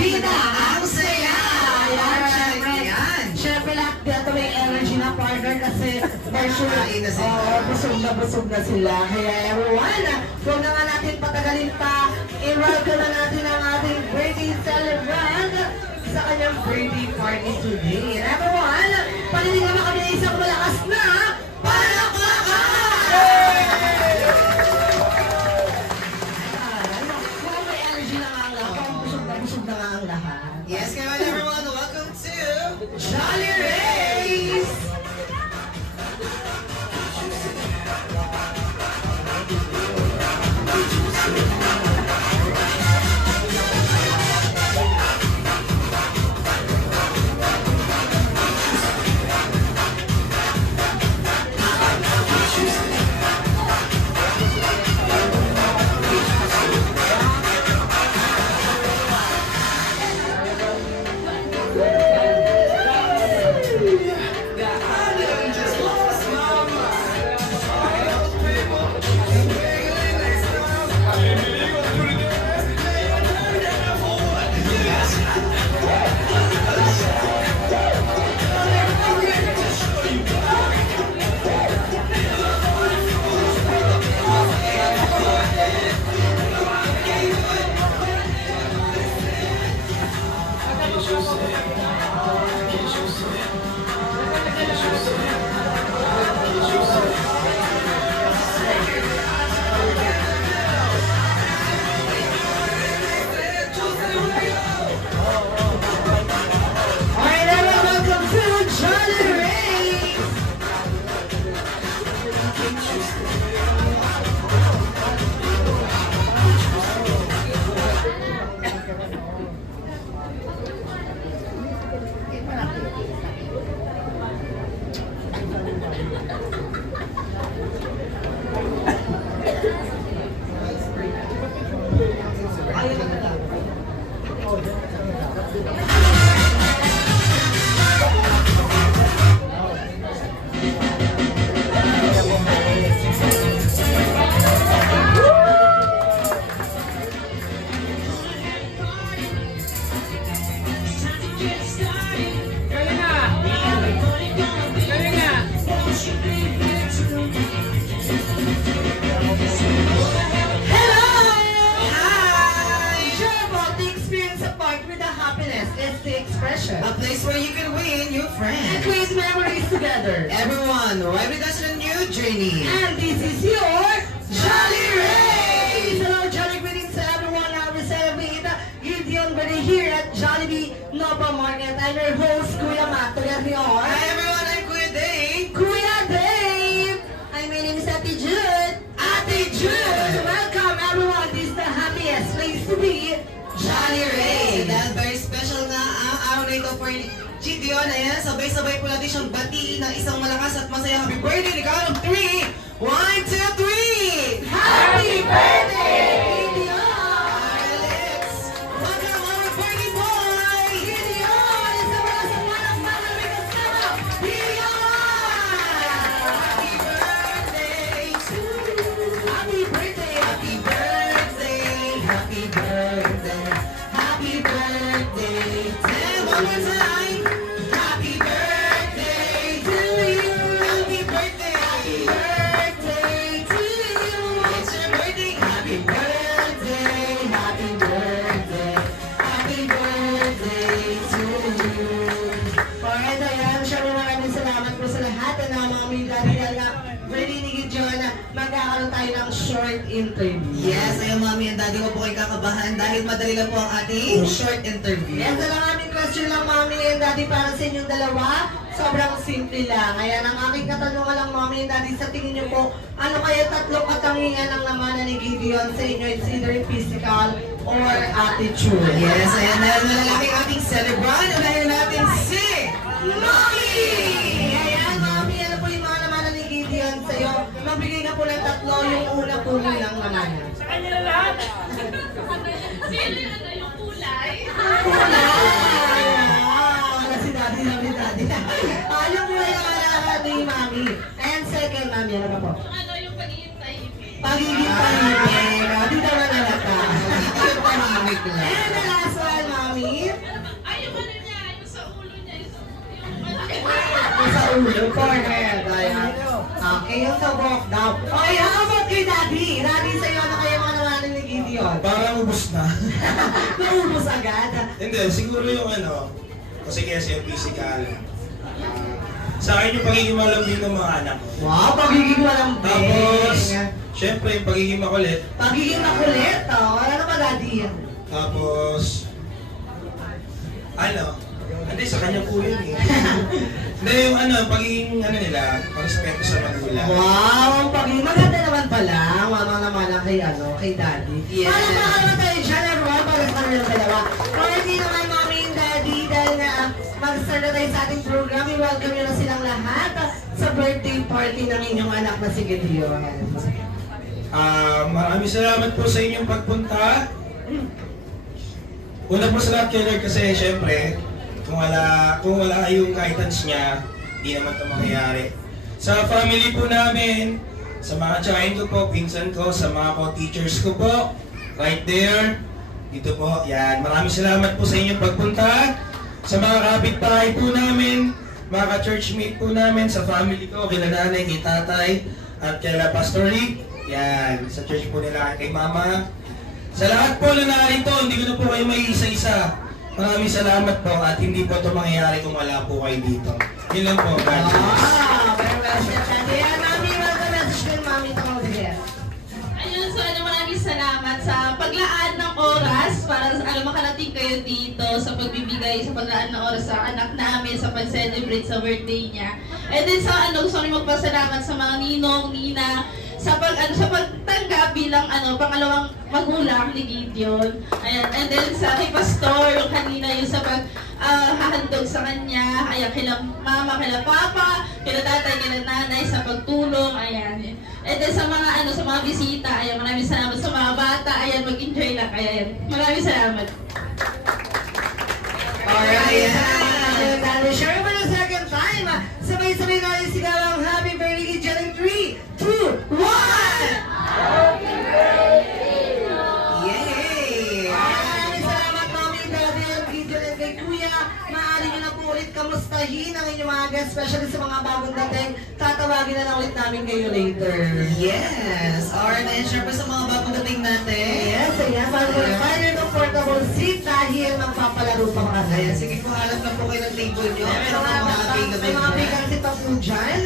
Bida ang saya! Siyempre lahat dito may energy na partner kasi busog na sila. Kaya everyone, huwag na nga natin patagalin pa. I-welcome na natin ang ating birthday celebrant sa kanyang birthday party today. And everyone, paninig naman kami ng isang malakas na palakpakan! Mukhang may energy na nga ang lahat. Busog na nga ang lahat. Yes, come on everyone, welcome to Jolly Race! a place where you can win new friends and create memories together. Everyone, ride with us on a new journey. And this is your Jolly Race! Hello, Jolly greetings to everyone now. We celebrate Gideon birthday here at Jollibee Nova Market. I'm your host, Kuya Matt. Together we are. Hi everyone, I'm Kuya Dave. Kuya Dave! Hi, my name is Ate Jude. Ate Jude! Welcome everyone. This is the happiest place to be. Jolly Race! Dahil very special nga ang araw na ito for Gideon. Ayan, sabay-sabay po natin siyang batiin ng isang malakas at masaya happy birthday. The count of 3. 1, 2, 3! Happy birthday, Gideon! Alex! Welcome our birthday boy! Gideon! It's the rest of one of my biggest setup! Gideon! Happy birthday to you! Happy birthday! Happy birthday! Happy birthday! Happy birthday! And one more time! Happy birthday to you! Happy birthday! Happy birthday to you! It's your birthday! Happy birthday! Happy birthday! Happy birthday to you! Alright, ayan. Siyempre maraming salamat po sa lahat na mga mida. Dahil nga, ready ni Gideon na magkakaroon tayo ng short interview. Yes, ayun mami and daddy, wag po kayo kakabahan dahil madali lang po ang ating short interview. Yes, lang aming question lang, Mami and Daddy, para sa inyong dalawa. Sobrang simple lang. Ayan, ang aking katanungan lang, Mami and Daddy, sa tingin niyo po, ano kaya tatlong katangian ng laman ni Gideon sa inyo? It's either physical or attitude. Yes, ayan na nalalaki ang ating celebrant. Unahin natin si Mami! Ayan, Mami, ano po yung mga laman ni Gideon sa'yo? Magbigay na po ng tatlo, yung una po nilang laman. Sa kanya na lahat. Sino yung kulay? Kulay! Wala si Daddy, Daddy. Yung kulay naman lahat ni Mami. And second, Mami, ano ba po? Ano yung pagiging tahimik? Pagiging tahimik. Di naman nalata. Hindi yung tahimik lang. And the last one, Mami. ulo. Forehead. Ayan. Okay, yung sa buhok daw. Okay, how about kay Daddy? Daddy, sa'yo, ano kayo mga nawanan ni Gideon? Parang ubus na. Naubos agad. Hindi, siguro yung kasi yung physical. Sa akin yung pagiging malambing ng mga anak ko. Wow, pagiging malambing. Tapos, syempre yung pagiging makulit. Pagiging makulit, oh. Ano ba, Daddy? Tapos, hindi, sa kanya po yun eh. Hindi, yung pagiging nila, respeto sa magulang. Wow, ang pagiging maganda naman pala. Mama naman lang kay Daddy. Yes. Para naman tayo dyan, everyone, para sa kanilang dalawa. Or hindi naman Mommy and Daddy, dahil nga mag-start na tayo sa ating program, i-welcome nyo na silang lahat sa birthday party ng inyong anak na si Gideon. Maraming salamat po sa inyong pagpunta. Una po sa lahat kay Lord kasi syempre, kung wala yung guidance niya, hindi naman ito mangyayari. Sa family po namin, sa mga tsahin ko po, pinsan ko, sa mga co-teachers ko po, right there, dito po, yan. Maraming salamat po sa inyong pagpunta. Sa mga kapitbahay po namin, mga ka-churchmate po namin, sa family ko, kila nanay, kay tatay, at kila Pastor Rick, yan, sa church po nila, kay mama. Sa lahat po na narito, hindi ko na po kayo may isa-isa. Maraming salamat po at hindi po ito mangyayari kung wala po kayo dito. Yun lang po. God bless. Very well said, Daddy. And Mommy, welcome message ko yung Mommy. Ito ko sige. Ayun, so maraming salamat sa paglaan ng oras para makarating kayo dito sa pagbibigay, sa paglaan ng oras sa anak namin, sa pag-celebrate sa birthday niya. And then gusto rin magpasalamat sa mga ninong, nina, sa pagtanggap bilang pangalawang magulang ni Gideon. Ayan, and then sa kay Pastor, yung kanina yung sa hahandog sa kanya, ayan, kila mama, kila papa, kila tatay, kila nanay sa pagtulong, ayan. And then sa mga bisita, ayan, maraming salamat sa mga bata, ayan, mag-enjoy lang, ayan. Maraming salamat. Alright. Daddy, share mo na second time. Sabay-sabay natin sigaw ang happy birthday Gideon in 3, 2, 1! Yay! Maraming salamat, Mommy, Daddy, and Gideon, and kay Kuya. Maaari nyo na po ulit kamustahin ang inyong mga guests, especially sa mga bagong dating. Tatawagin na lang ulit namin kayo later. Yes! Alright, and share pa sa mga bagong dating natin. Yes, ayan. Para mo na find your comfortable seat dahil magpapalaro pa mga Ayan, sige po, halap na po kayo ng table nyo. Meron May mga mga available vacancy pa po dyan.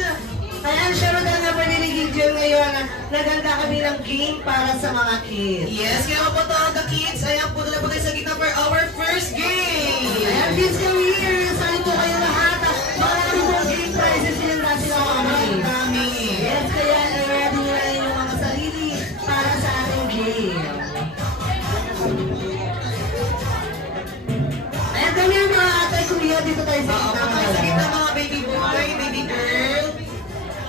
Ayan, share na nga birthday ni Gideon ngayon. Naganda kami ng game para sa mga kids. Yes, kaya po to the kids. Ayan po, dala po tayo sa gitna for our first game. Ayan, kids, come here. Saan po kayo lahat? Marami pong game prizes yung dati na kami. Dami. Yes, kaya ready nyo na yung mga sarili para sa ating game. Ayan, kami yung mga atay kuya dito tayo sa Oo, gitna. mga sa gitna mga baby boy, baby girl.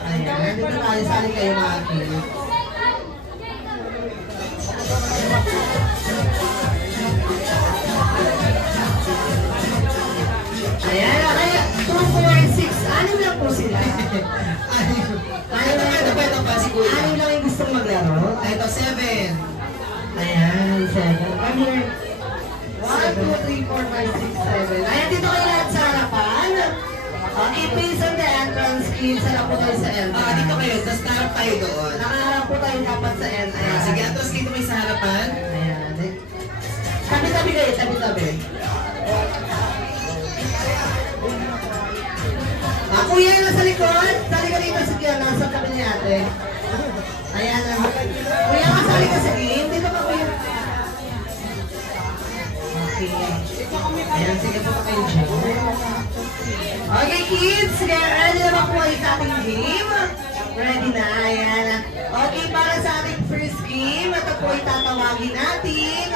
Ayan, dito tayo. Sali kayo mga kids. Ayan, kaya 2, 4, 6, anim lang po sila. Pwede pa si Kuya. Anim lang yung gustong maglaro. Ito, 7. Ayan, 7. Come here. 1, 2, 3, 4, 5, 6, 7. Ayan, dito kayo lahat sa harapan. Okay, please on the entrance, kids. Harap po tayo sa entrance. Dito kayo, tapos tarap tayo doon. Nakaharap po tayo dapat sa entrance. Sige, atras dito may sa harapan. Ayan. Tabi-tabi kayo, tabi-tabi. Kuya, nasa likod. Sali ka dito sa kaya, nasa tabi ni ate. Ayan. Kuya, kasali ka sa game. Dito ka, kuya. Okay. Ayan, sige po kayo dyan. Okay, kids. Sige, ready na ba po kayo sa ating game? Ready na, ayan. Okay, para sa ating first game, ito po itatawagin natin.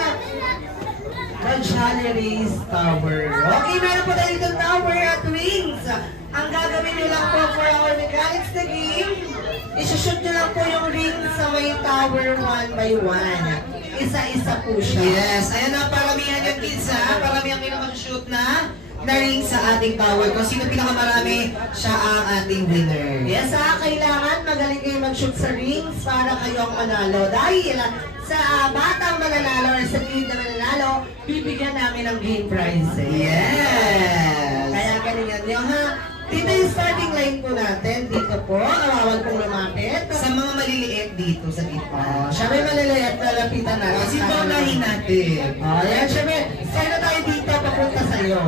The Jolly Race Tower. Okay, meron po tayo itong tower at wings. Ang gagawin nyo lang po for our mechanics na game, isushoot nyo lang po yung rings sa may tower 1 by 1. Isa-isa po siya. Yes, ayan na, paramihan yung kids ha. Paramihan kayo na mag-shoot na ring sa ating tower. Kung sino pinakamarami, siya ang ating winner. Yes, kailangan magaling kayo mag-shoot sa rings para kayo ang manalo. Dahil sa batang mananalo or sa kid na mananalo, bibigyan namin ng game prizes. Yes! Kaya ganyan nyo ha. Dito yung starting line po natin. Dito po, awawal pong lumapit. Sa mga maliliit dito sa gitna. Siyempre maliliit na lapitan natin. Sino ba unahin natin? Ayan, siyempre, sa'yo na tayo dito, papunta sa'yo.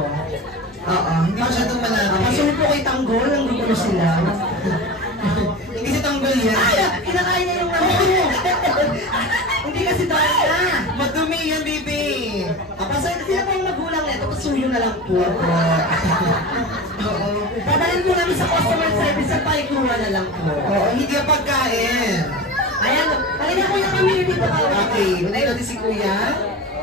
Oo, hindi masyadong malapit. Pasunod po kay Tanggol, ang gugulo sila. Hindi si Tanggol yan. Ay, kinakain niya yung ano. Hindi kasi dahil na. Madumi yan, baby. Pasay na sila pang magulang nito, pasuyo na lang po. Oo. Dadalhin po namin sa customer service at paikuha na lang po. Oo, hindi ang pagkain. Ayan, halina kuya kami dito ka. Okay, unay natin si Kuya.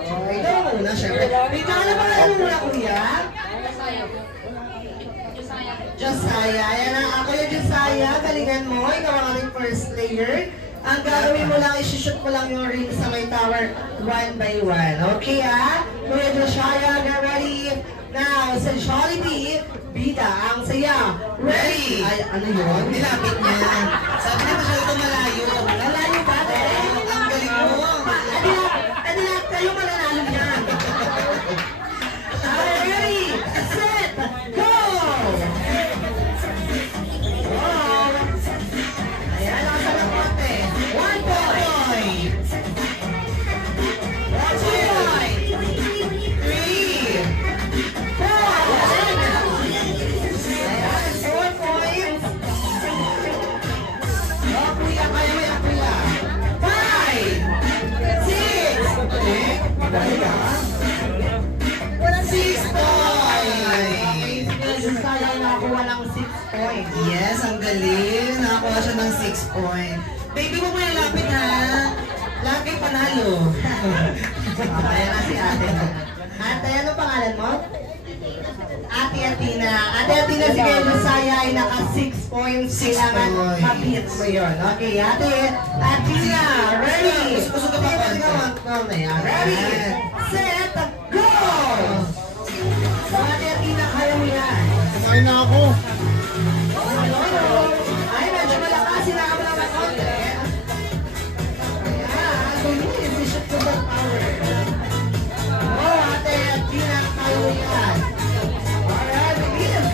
Okay, ito ang muna, syempre. Wait, ano ba kayo muna kuya? Josiah, ayan na, ako yung Josiah, galingan mo, ikaw ang ating first player. Ang gagawin mo lang, isi-shoot mo lang yung ring sa may tower one by one. Okay ah? Kuya Josiah, get ready. Now, sa Jollibee, bida ang saya. Ready? Ay, ano yun? Nilapit niya. Sabi niya masyado ito malayo. Malayo ba? Ang galing mo. Adi lahat kayo mananalo yan. Okay, ready, set, go! Ayan, nakasalang konti. 1 point. 2 point. 3. 4. Ayan, 4 points. Oh, kuya, kaya mo yan, kuya. 5. 6 points. Sayang nakakuha ng 6 points. Yes, ang galing. Nakakuha siya ng 6 point. Baby, huwag mo nilapit ha. Lagi panalo. Kaya na si ate. Ate, ano pangalan mo? Ate Athena. Ate Athena, si Kuya Josiah ay naka 6 points. Kailangan points. ma-beat mo yun. Okay, Ate Athena, ready? Gusto ka pa konti. Ready, set, go! So, Ate Athena, kaya mo yan. Kumain na ako. Ay, medyo malakas. Sinaka mo lang ng konti. Ayan, tuloy. Shoot to the power. Oh, Ate Athena, kaya mo yan. Alright, bilis.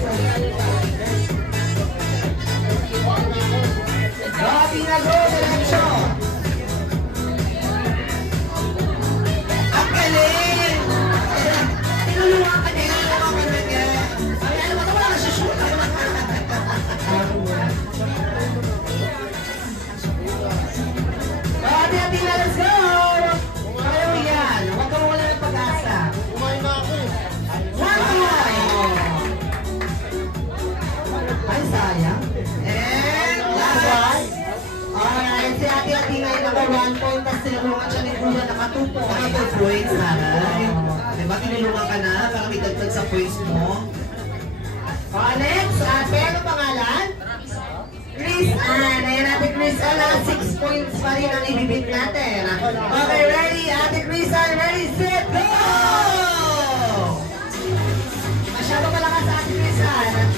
Go, Athena, go. Diretso. Ang galing! Tinulungan ka niya. Ang galing. Ay, ano ba ito? Wala ka siya shoot. Ate Athena, let's go! Kaya mo yan. Huwag ka mawala ng pag-asa. Kumain na ako. 1 point! Ay, sayang. And Last last. one. Alright, si Ate Athena ay naka 1 point, tapos tinulungan siya ni Kuya naka 2 Naka points. 2 points, Haray. Diba, tinulungan ka na para may dagdag sa points mo? Next, ate, ano pangalan? Chris Ann. Ayan natin, Chris Ann. 6 points pa rin ang ibibit natin. Okay, ready? Ate Chris Ann, ready, set, go! Masyado malakas sa Ate Chris Ann.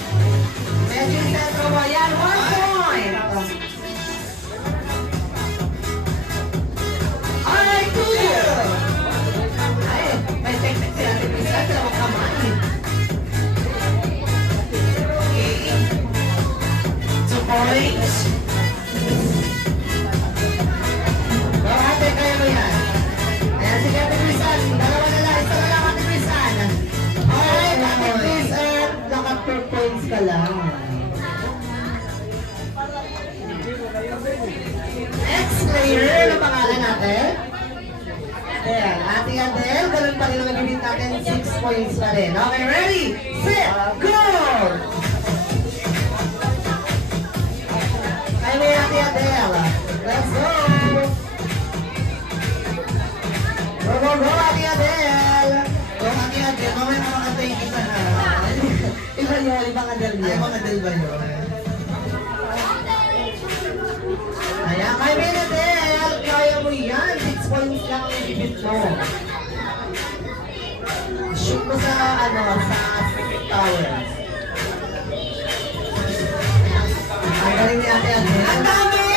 Medyo sentro mo. Yan, 1 point. Alright, 2. Ay, may technique si Ate Chris Ann. Pero kamay. Points. Go, ate, kaya mo yan. Ayan, sige, Ate Crisan. Dalawa na lang. Isa na lang, Ate Crisan. Alright, Ate Crisan. Naka 2 points ka lang. Next player, ano pangalan natin? Ayan, Ate Adele. Ganun pa rin ang nabibit natin. 6 points pa rin. Okay, ready, set, go! Kaya mo yan, Ate Adele. Let's go! Go, go, go, Ate Adele! Go, Ate Adele. Mamaya makakatay kita ha. Iba yun, ibang Adele Ay, yun. mga Adele ba yun? Ayan, kaya mo yan, Adele. Kaya mo yan. 6 points lang ang ibibit mo. Shoot mo sa, sa tower. Ang galing ni Ate Adele. Ang dami!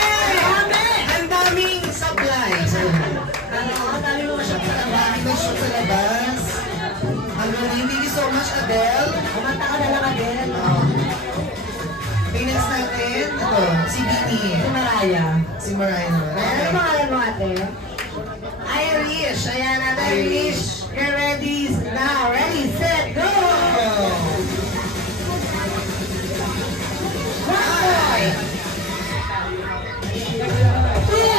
Ang daming supplies. Ang dami mo siya sa labas. Ang may shoot sa labas. Ang galing. Thank you so much, Adele. Kumanta ka na lang, Adele. Okay, next natin. Ito, si Bini. Si Maraya. Si Mariah naman. Ayan, ano pangalan mo ate? Irish. Ayan, ate Irish. You're ready now. Ready, set, go! One point. Two.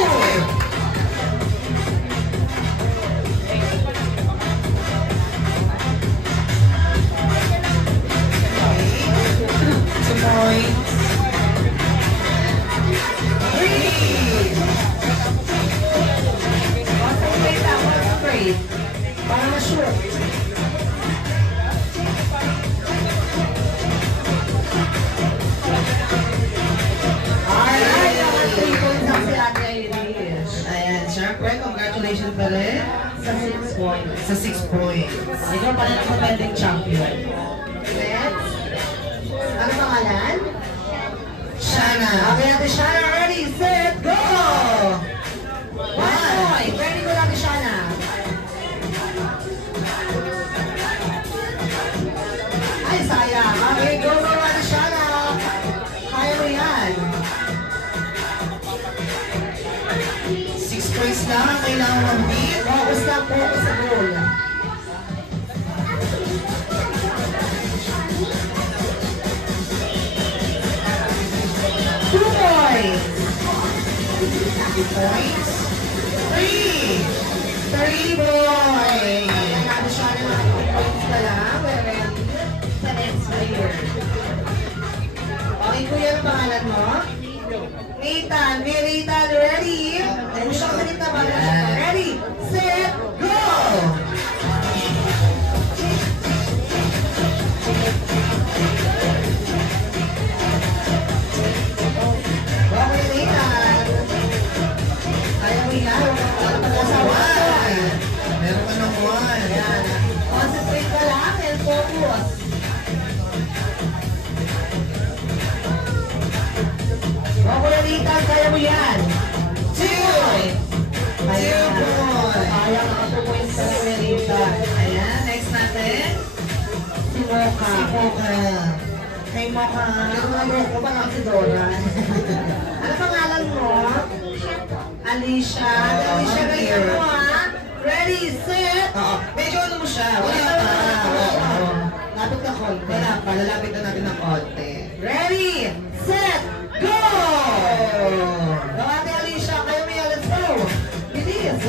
Two points. Three. Concentrate lang, concentrate. Para ma-shoot. Alright, mga 3 points ang si ate Irish. Ayan, syempre, congratulations pa rin. Sa 6 points. Sa 6 points. Ikaw pala ng defending champion. Next. Ano pangalan? Shana. Okay, ate Shana, ready, set, go! One point. Ready ko lang, Shana. Ay, sayang. Okay, go, go, ate Shana. Kaya mo yan. 6 points lang ang kailangan ng beat. Focus lang po sa goal. Two points. 2 points. 3. 3 points. Ate Shana, mga 2 points ka lang. We're ready sa next player. Okay, kuya, ano pangalan mo? Nathan. Okay, Nathan, ready? Push ako sa gitna ba? Ready, set, go! Okay, Nathan. Kaya mo yan. Para pag-asawa. Meron ka ng 1. Ayan. Concentrate ka lang and focus. Okay, Nathan, kaya mo yan. 2. 2 points. Kaya ka 2 points ka lang, Nathan. Ayan, next natin. Si Mocha. Si Mocha. Hey, Mocha. Ano na mo? Parang si Dora. Ano pangalan mo? Alicia. Alicia, kaya mo ha? Ready, set. Oo. Medyo ano mo siya? Wala pa. Oo. Lapit ka konti. Wala pa. Lalapit na natin ng konti. Ready, set, go! Go, Ate Alicia, kayo mo yan, let's go! Bilis!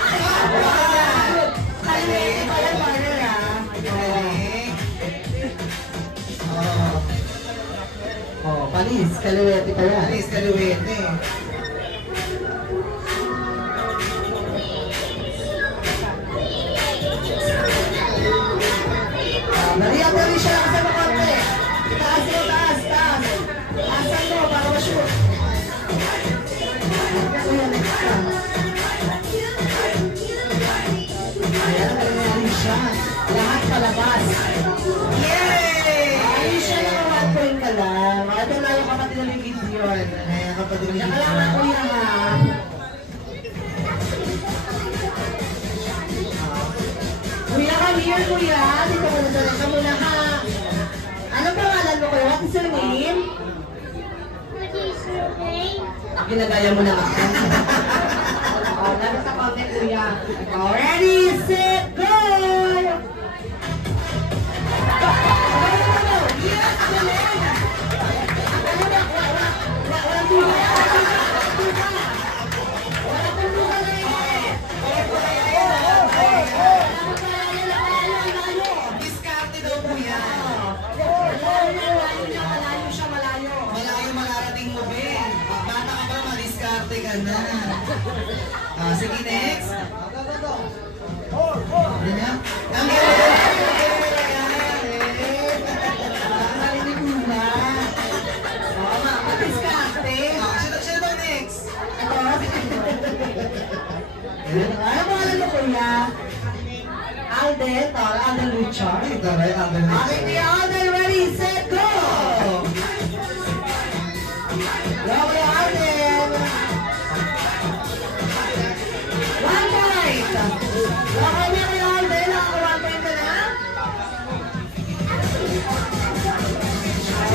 Ay! Wow! Kalimutin pa yan, partner, ha? Galing. Oo. Oh, palis, kaliwete pa yan. Alis, kaluwete. Dali, Ate Alicia, lakasan mo konti. Taas mo, taas, taas. Taasan mo, para ma-shoot. Ayan, next ka. Ayan, Ate Alicia. Lahat palabas. Yay! Alicia, yung 1 point ka lang. Ito na yung kapatid ng Gideon. Ayan, kapatid ng Saka lang na, kuya, ha? Kuya, come here, kuya. Dito ko na ka muna, ha? Anong pangalan mo, kuya? What is your name? Ginagaya mo na ako. Oh, dapat sa konti, kuya. Oh, ready, set, go! Yes, galing! Ano ba? Walang tuloy. Walang tuloy na Diskarte daw po yan. Malayo siya, malayo. Malayo malarating mo, Ben. Bata ka pa, madiskarte ka na. Sige, next. Ano niya? Ang Narinig mo na. Oo, matiskarte. Sino daw next? Ito. Ano pangalan mo, kuya? Alden, tara, Alden Lucha. Ito, right? Okay, kuya Alden, ready, set, go! Go, kuya Alden. 1 point. Okay, kuya Alden, naka 1 point ka na.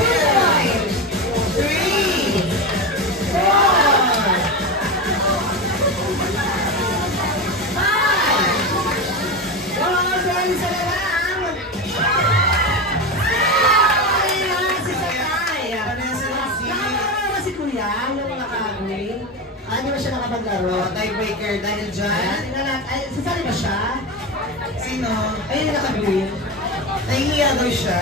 2 points. Dahil dyan, Tingnan natin. Ay, sasali ba siya? sino? Ayun yung naka-green. Nahihiya daw siya.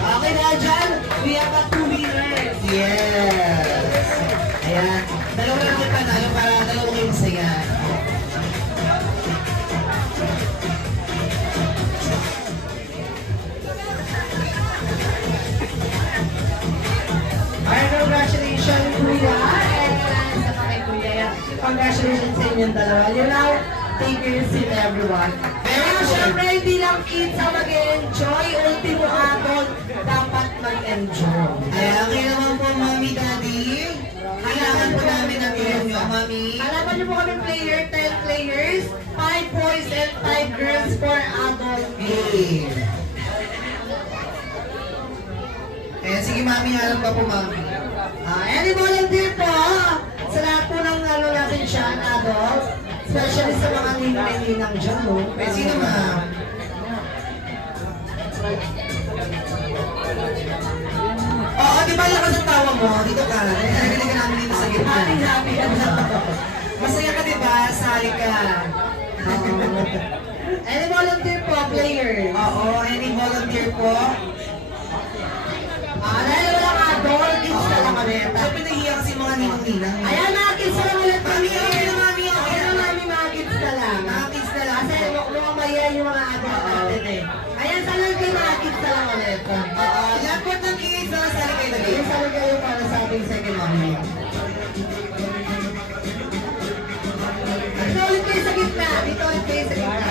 Okay na dyan. We have got 2 winners. Yes! Ayan. Dalawa lang kayo panalo para dalawa kayo masaya. Alright, congratulations, Kuya. And sa kay Kuya. Congratulations sa inyong dalawa. You now take your seat, everyone. Pero syempre, hindi lang kids ang mag-enjoy. Ultimo habon, dapat mag-enjoy. Ayan, kayo naman po, Mami, Daddy. Kailangan po namin ang tulong nyo, Mami. Halaman niyo po kami player, 10 players, 5 boys and 5 girls for adult game. Eh, sige, Mami, harap pa po, Mami. Any volunteer po, sa lahat po ng ano natin siya, adult, especially sa mga ninang dyan, no? Eh, sino, Ma'am? Oo, di ba lakas ang tawa mo? Dito ka. Narinig ka namin dito sa gitna. Happy ka na. Masaya ka, di ba? Sali ka. Any volunteer po, player? Oo, any volunteer po? Dahil walang adult, kids ka lang kami. Siyempre nahihiya kasi mga ninong-ninang. Ayan, mga kids ka lang ulit. Mami, okay na, Mami, okay Ayan, na. mami, mga kids ka lang. Mga kids na lang. Kasi mukhang maya yung mga adult natin eh. Ayan, salang kayo mga kids ka lang ulit. Oo, lahat po ng kids na sali kayo lagi. Ayan, salang kayo para sa ating second round. Dito ulit kayo sa gitna. Dito ulit kayo sa gitna.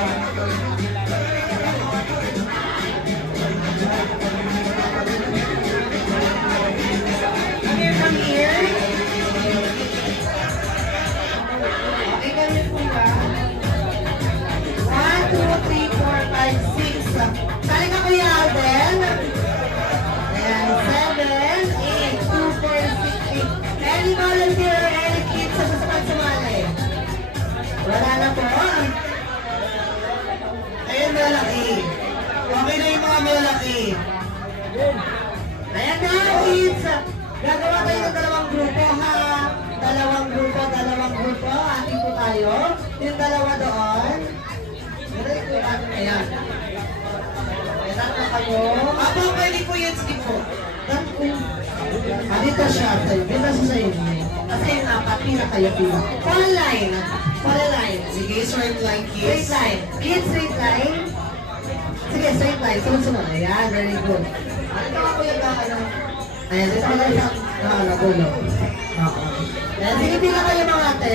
Come here. Okay, kami po ba? 1, 2, 3, 4, 5, 6. Sali ka Kuya Alden. Ayan, 7, 8, 2, 4, 6, 8. Any volunteer or any kids sa gusto kang sumali? Wala na po. Ayun, malaki. Okay na yung mga malaki. Ayan na, kids. Gagawa tayo ng dalawang grupo, ha? Dalawang grupo. Ating po tayo. Yung dalawa doon. Ayan. Ayan na kayo. Aba, pwede po yan, sige po. Dito siya. Dito siya sa inyo. Kasi yung apat, pila kayo, pila. Fall line. Sige, short line, Straight kids. line. Kids, straight line. Sige, straight line. Sunod-sunod. Ayan, very good. Dito ka kuya ba ka na? Ayan, dito ka lang sa gulo. Oo. Ayan, sige, pila kayo mga ate.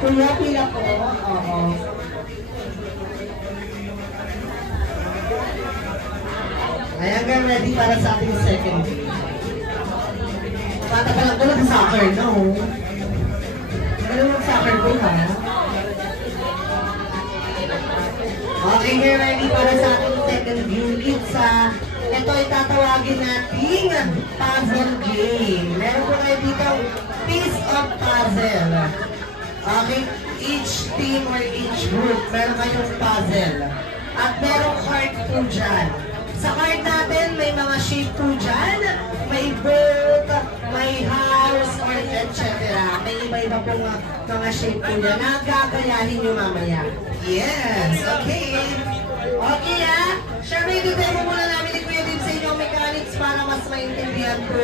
Kuya, pila po. Oo. Ayan, get ready para sa ating second game. Bata pa lang ko lang soccer, no? Ano mag-soccer ko, ha? Okay, get ready para sa ating second game. Ito ay tatawagin nating puzzle game. Meron po kayo dito piece of puzzle. Okay, each team or each group, meron kayong puzzle. At merong card po dyan. Sa card natin, may mga shape po dyan. May boat, may house, or etc. May iba-iba pong mga shape po dyan na gagayahin nyo mamaya. Yes, okay. Okay Siyempre, demo muna namin ni Kuya Dave sa inyong mechanics para mas maintindihan po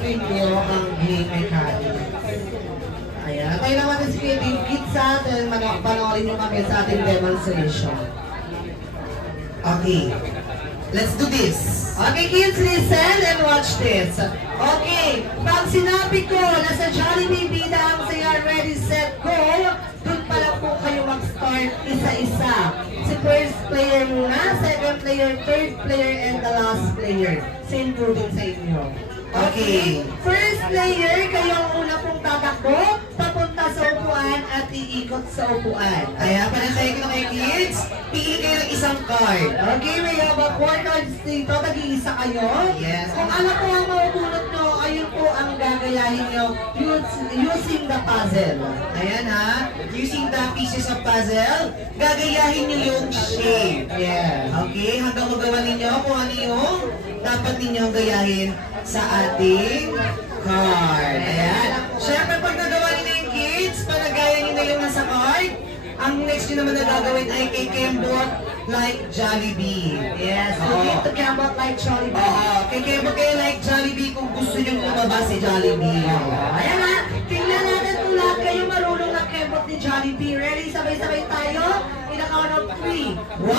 ninyo ang game mechanics. Ayan. Tayo naman si Kuya Dave Kids at panoorin nyo kami sa ating demonstration. Okay. Let's do this. Okay, kids, listen and watch this. Okay, pag sinabi ko na sa Jollibee Bida ang saya, ready, set, go, dun pa lang po kayo mag-start isa-isa. Si first player muna, second player, third player, and the last player. Same po din sa inyo. Okay. First player, kayo ang una pong tatakbo, papunta sa upuan at iikot sa upuan. Ayan, panatay ko na kayo, kids. Pili kayo ng isang card. Okay, may about 4 cards dito. Nag-iisa kayo. Yes. Kung ano po ang maupunot nyo, ayun po ang gagayahin nyo using the puzzle. Ayan ha. Using the pieces of puzzle, gagayahin nyo yung shape. Yeah. Okay, hanggang magawa ninyo kung ano yung dapat ninyong gayahin sa ating card. Ayan. Siyempre, pag nagawa ninyo yung kids, panagaya ninyo yung nasa card, ang next nyo naman na gagawin ay kay Kembot like Jollibee. Yes, you Oo. need to come out like Jollibee. Oo, kay Kembot kayo like Jollibee kung gusto nyo lumabas si Jollibee. Ayan na, tingnan natin kung lahat kayo marunong ng kembot ni Jollibee. Ready? Sabay-sabay tayo. In a count of 3. 1,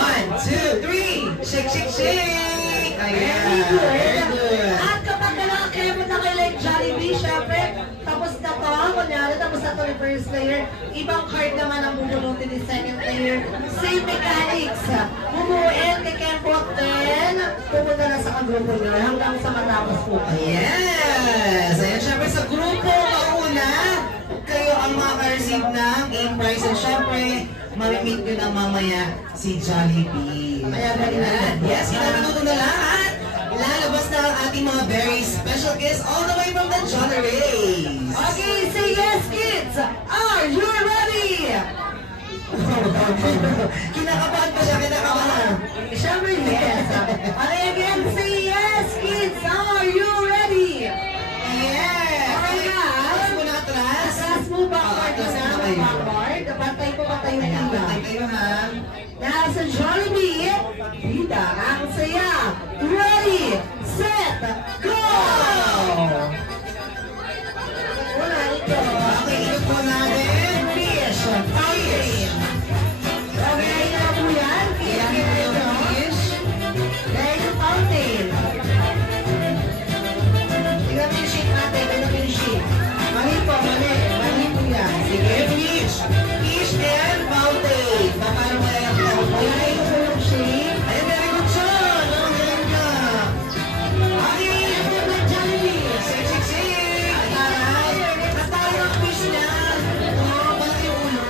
2, 3! Shake, shake, shake! Ayan, Very good. very good. At kapag nakakembot na kayo like Jollibee, syempre, tapos na to, kunyari, tapos na to ni first player, ibang card naman ang bubunutin ni second player. Same mechanics. Bumuin kay kembot din. Pupunta na sa kagrupo nyo hanggang sa matapos po kayo. Yes! Ayan, syempre sa grupo, mauna, kayo ang makaka-receive ng game prize. And syempre, mamimit nyo na mamaya si Jollibee. Kaya galing na. Ayan. Yes, ilang minuto na lang at lalabas na ang ating mga very special guests all the way from the Jolly Rays. Okay, say yes, kids! Are you ready? Kinakabahan pa siya, kinakabahan. Siyempre, yes. Okay, again, say yes, kids! Are you ready? Yes! Okay, Atras mo na atras. Atras mo, backward Atras na, mo kayo. backward. Pantay po, pantay mo Ayan, tingnan. patay kayo ha. Nasa Jollibee, Vida, ang saya. Ready, set, go! Wala ito. Okay, ikot po natin. Fish, fountain. Okay, na po yan. Fish, Ayan, ito. fish. There's a fountain. Tingnan mo yung sheet natin. Tingnan mo yung sheet. Mali po, mali. Mali po yan. Sige, fish. Fish and fountain. Paano kaya ang fountain? Wala yung sheet. Ay, very good John. Ang galing ka. Okay, Ito na Jollibee. shake, shake, shake. Taray. At tayo ang fish niya. Oh, malaki yung ulo.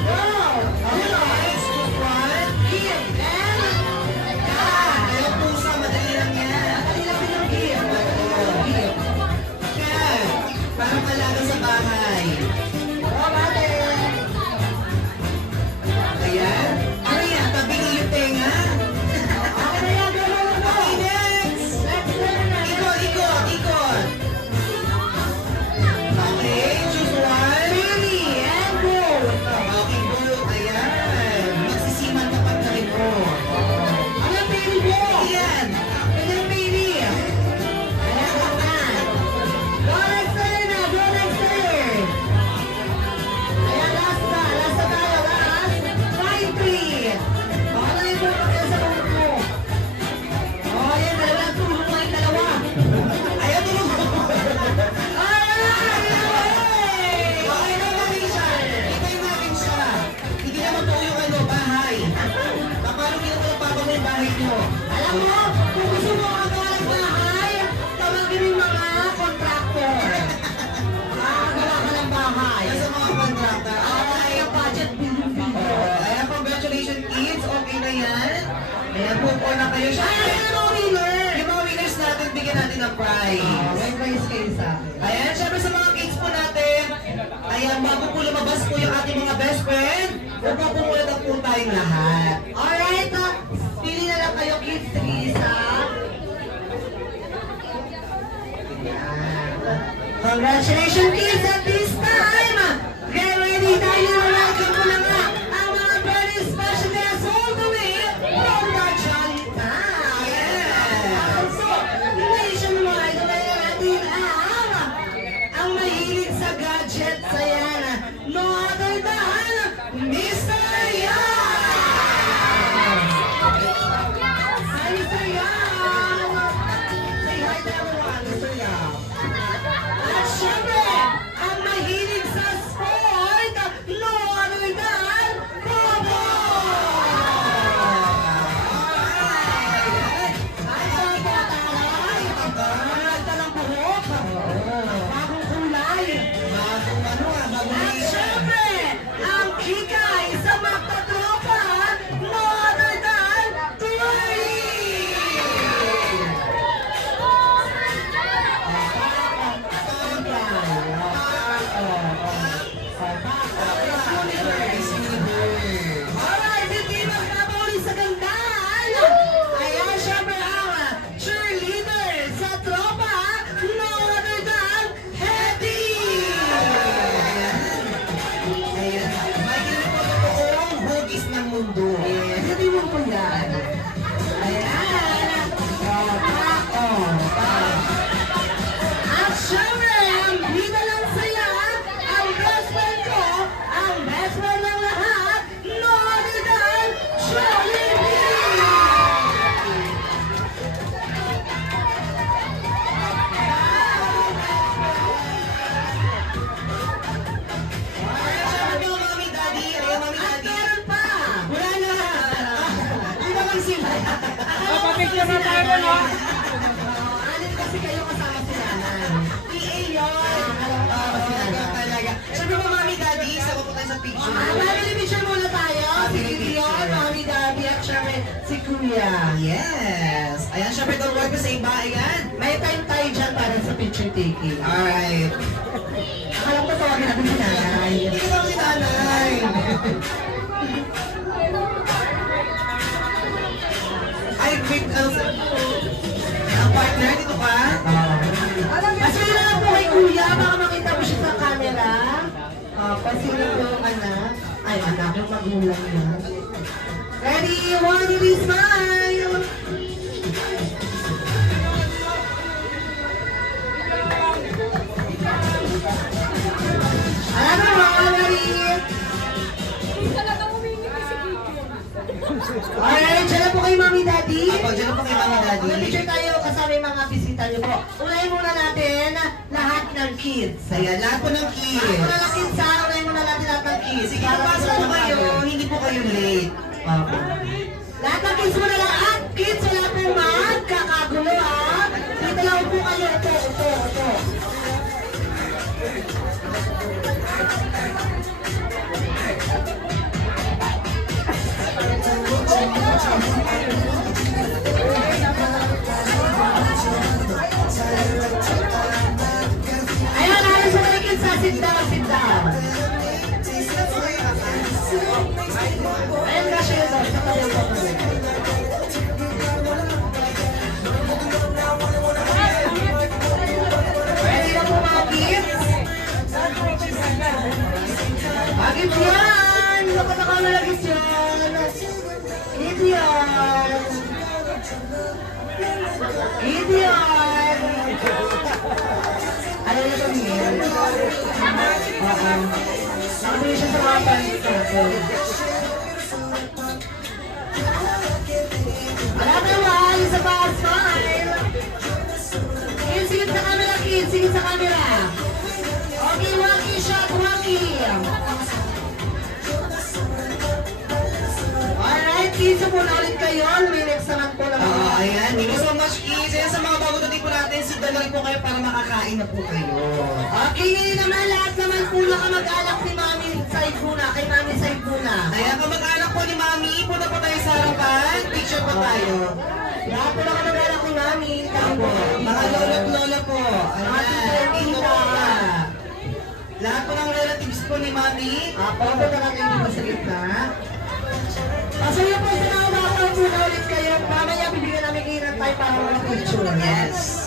Wow! Okay, scoop one. Give and Cat. Ayaw pusa, madali lang yan. Madali lang din ang give. Madali lang ang give. Cat. Parang alaga sa bahay. Oh, bate. Ayan. Ano yan? Tabing yung tenga. Okay na yan. Go, go, go. Okay, next. Let's go na. Ikot, ikot, ikot. Okay, choose one. Ready and go. Okay, go. Ayan. Magsisiman kapag tabi mo. Ano ang baby mo? Ayan. Ano ang baby? Ayan, ayan. Go next player na. Go next player. Ayan, last na. Last na tayo. Last. 5-3. Baka na yung bumak yan sa bumak mo. Oh, ayan. Dalawa ang tulong mo yung dalawa. Ayan, tulog mo. Alright! Okay na natin siya. Hintayin natin siya. Hindi naman po yung ano, bahay. Paano hindi naman nagpapa mo yung bahay niyo? Alam mo, kung gusto mo magawa ng bahay, tawagin mo yung mga contractor. Makakagawa ka ng bahay. Nasa mga contractor. Ay, ang budget billion video. Ayan, congratulations kids. Okay na yan. Ayan, move on na kayo. Ay, Siyempre, ano ang winner? yung mga winners natin, bigyan natin ng prize. May prize kayo sa akin. Ayan, syempre sa mga kids po natin, ayan, bago po lumabas po yung ating mga best friend, magpapumulat na po tayong lahat. Alright, pili na lang kayo kids, Teresa. Congratulations kids at this time! Get ready tayo! Welcome mo na nga ang mga very special guests all the way from the Jolly Town! Yes! So, hindi siya mga idol na natin ang mahilig sa gadgets. Ayan, no other than Mr. Yan! Hi, Mr. Yan! Say hi to everyone, Mr. Yan! At syempre, ang kasi tayo, no? Alin kasi kayo kasama si nanay. PA yun! Talaga. Siyempre po, Mami Daddy, sama po tayo sa picture. Family picture muna tayo. Si Gideon, Mami Daddy, at syempre si Kuya. Yes! Ayan, syempre don't worry sa iba. Ayan. May time tayo dyan para sa picture taking. Alright. Akala ko tawagin natin si nanay. Hindi ka si nanay. Ay, wait. Ang partner, dito ka? Mas may lang po kay Kuya, baka makita mo siya sa camera. Pasino po yung anak. Ay, anak yung magulang niya. Ready, 1, 2, smile! Alam mo, ready? Alright, dyan na po kay Mami Daddy. Kapag dyan na po kay Mami Daddy. Picture tayo kasama yung mga bisita niyo po. Unahin muna natin lahat ng kids. Ayan, lahat po ng Unahin kids. muna ng kids ha. Unahin muna natin lahat ng kids. Sige, papasok po kayo. Hindi po kayo late. Lahat ng kids muna lahat. Kids, wala pong magkakagulo ha. Dito lang po kayo. Ito. Ayun, ayun sa mga kids ha. Sit down. Ayun ka siya yun. Sa kayo po. Ready na po mga kids? Bakit yan? Dapat nakamalagis yan. Gideon! Ano yung sabihin? Oo. Nakabili siya sa mga palit natin. Alabawal, isa pa, smile! Sige sa camera, kids. Sige sa camera. Okay, Waki shot, Waki. Alright, kids. Muna ulit kayo. May next naman po lang. Ayan. Thank you so much, kids. Ayan, sa mga bago natin po natin, sit down na rin po kayo para makakain na po kayo. Okay, ngayon naman, lahat naman po nakamag-alak ni Mami Saibuna. Kay Mami Saibuna. Ayan, kamag-anak po ni Mami, punta po tayo sa harapan. Picture po tayo. Lahat po nakamag-alak ni Mami. Apo, mga lolo't lola po. Ayan, ito po pa. Lahat po ng relatives po ni Mami. Apo, punta natin dito sa gitna. Pasuyo po sa mga bata po na ulit kayo. Mamaya bibigyan namin kayo ng time para mga picture. Yes.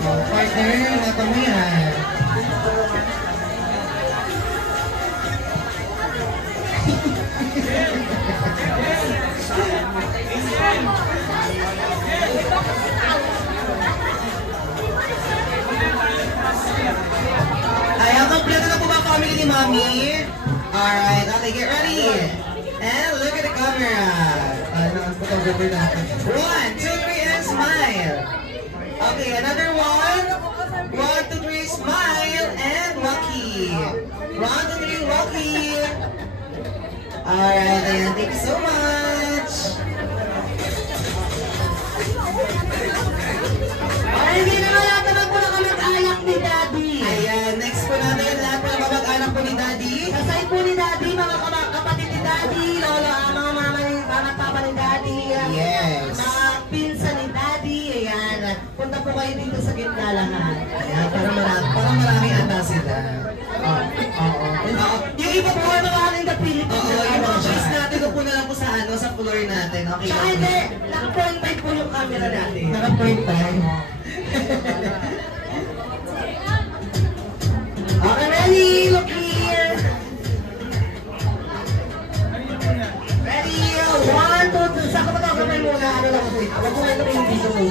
Oh, partner, nato mo yan. Ayan, kompleto na po ba family ni Mami? Alright, okay, get ready. And look at the camera. Photographer natin. 1, 2, 3, and smile. Okay, another one. 1, 2, 3, smile. And Waki. 1, 2, 3, Waki. Alright, ayan, thank you so much. Ay, hindi naman lahat naman po nakamag-alak ni Daddy. Ayan, next po natin, lahat po ng kamag-anak po ni Daddy. Kasay po ni Daddy, mga kapatid ni Daddy, lolo, mga mama ni mama at papa ni Daddy. Yes. Mga pinsan ni Daddy, ayan. Punta po kayo dito sa gitna lahat. Ayan, parang maraming anda sila. Oo. Yung iba po ay mga in the Philippines. Oo, yung mga chairs natin, doon po na lang po sa ano, sa floor natin. Okay Tsaka lang. hindi, naka-point po yung camera natin. Naka-point time. Okay, ready? Look here. Ready? 1, 2, 3. Sa kapag-agamay muna, ano lang po ito. Huwag mo ito yung video mo.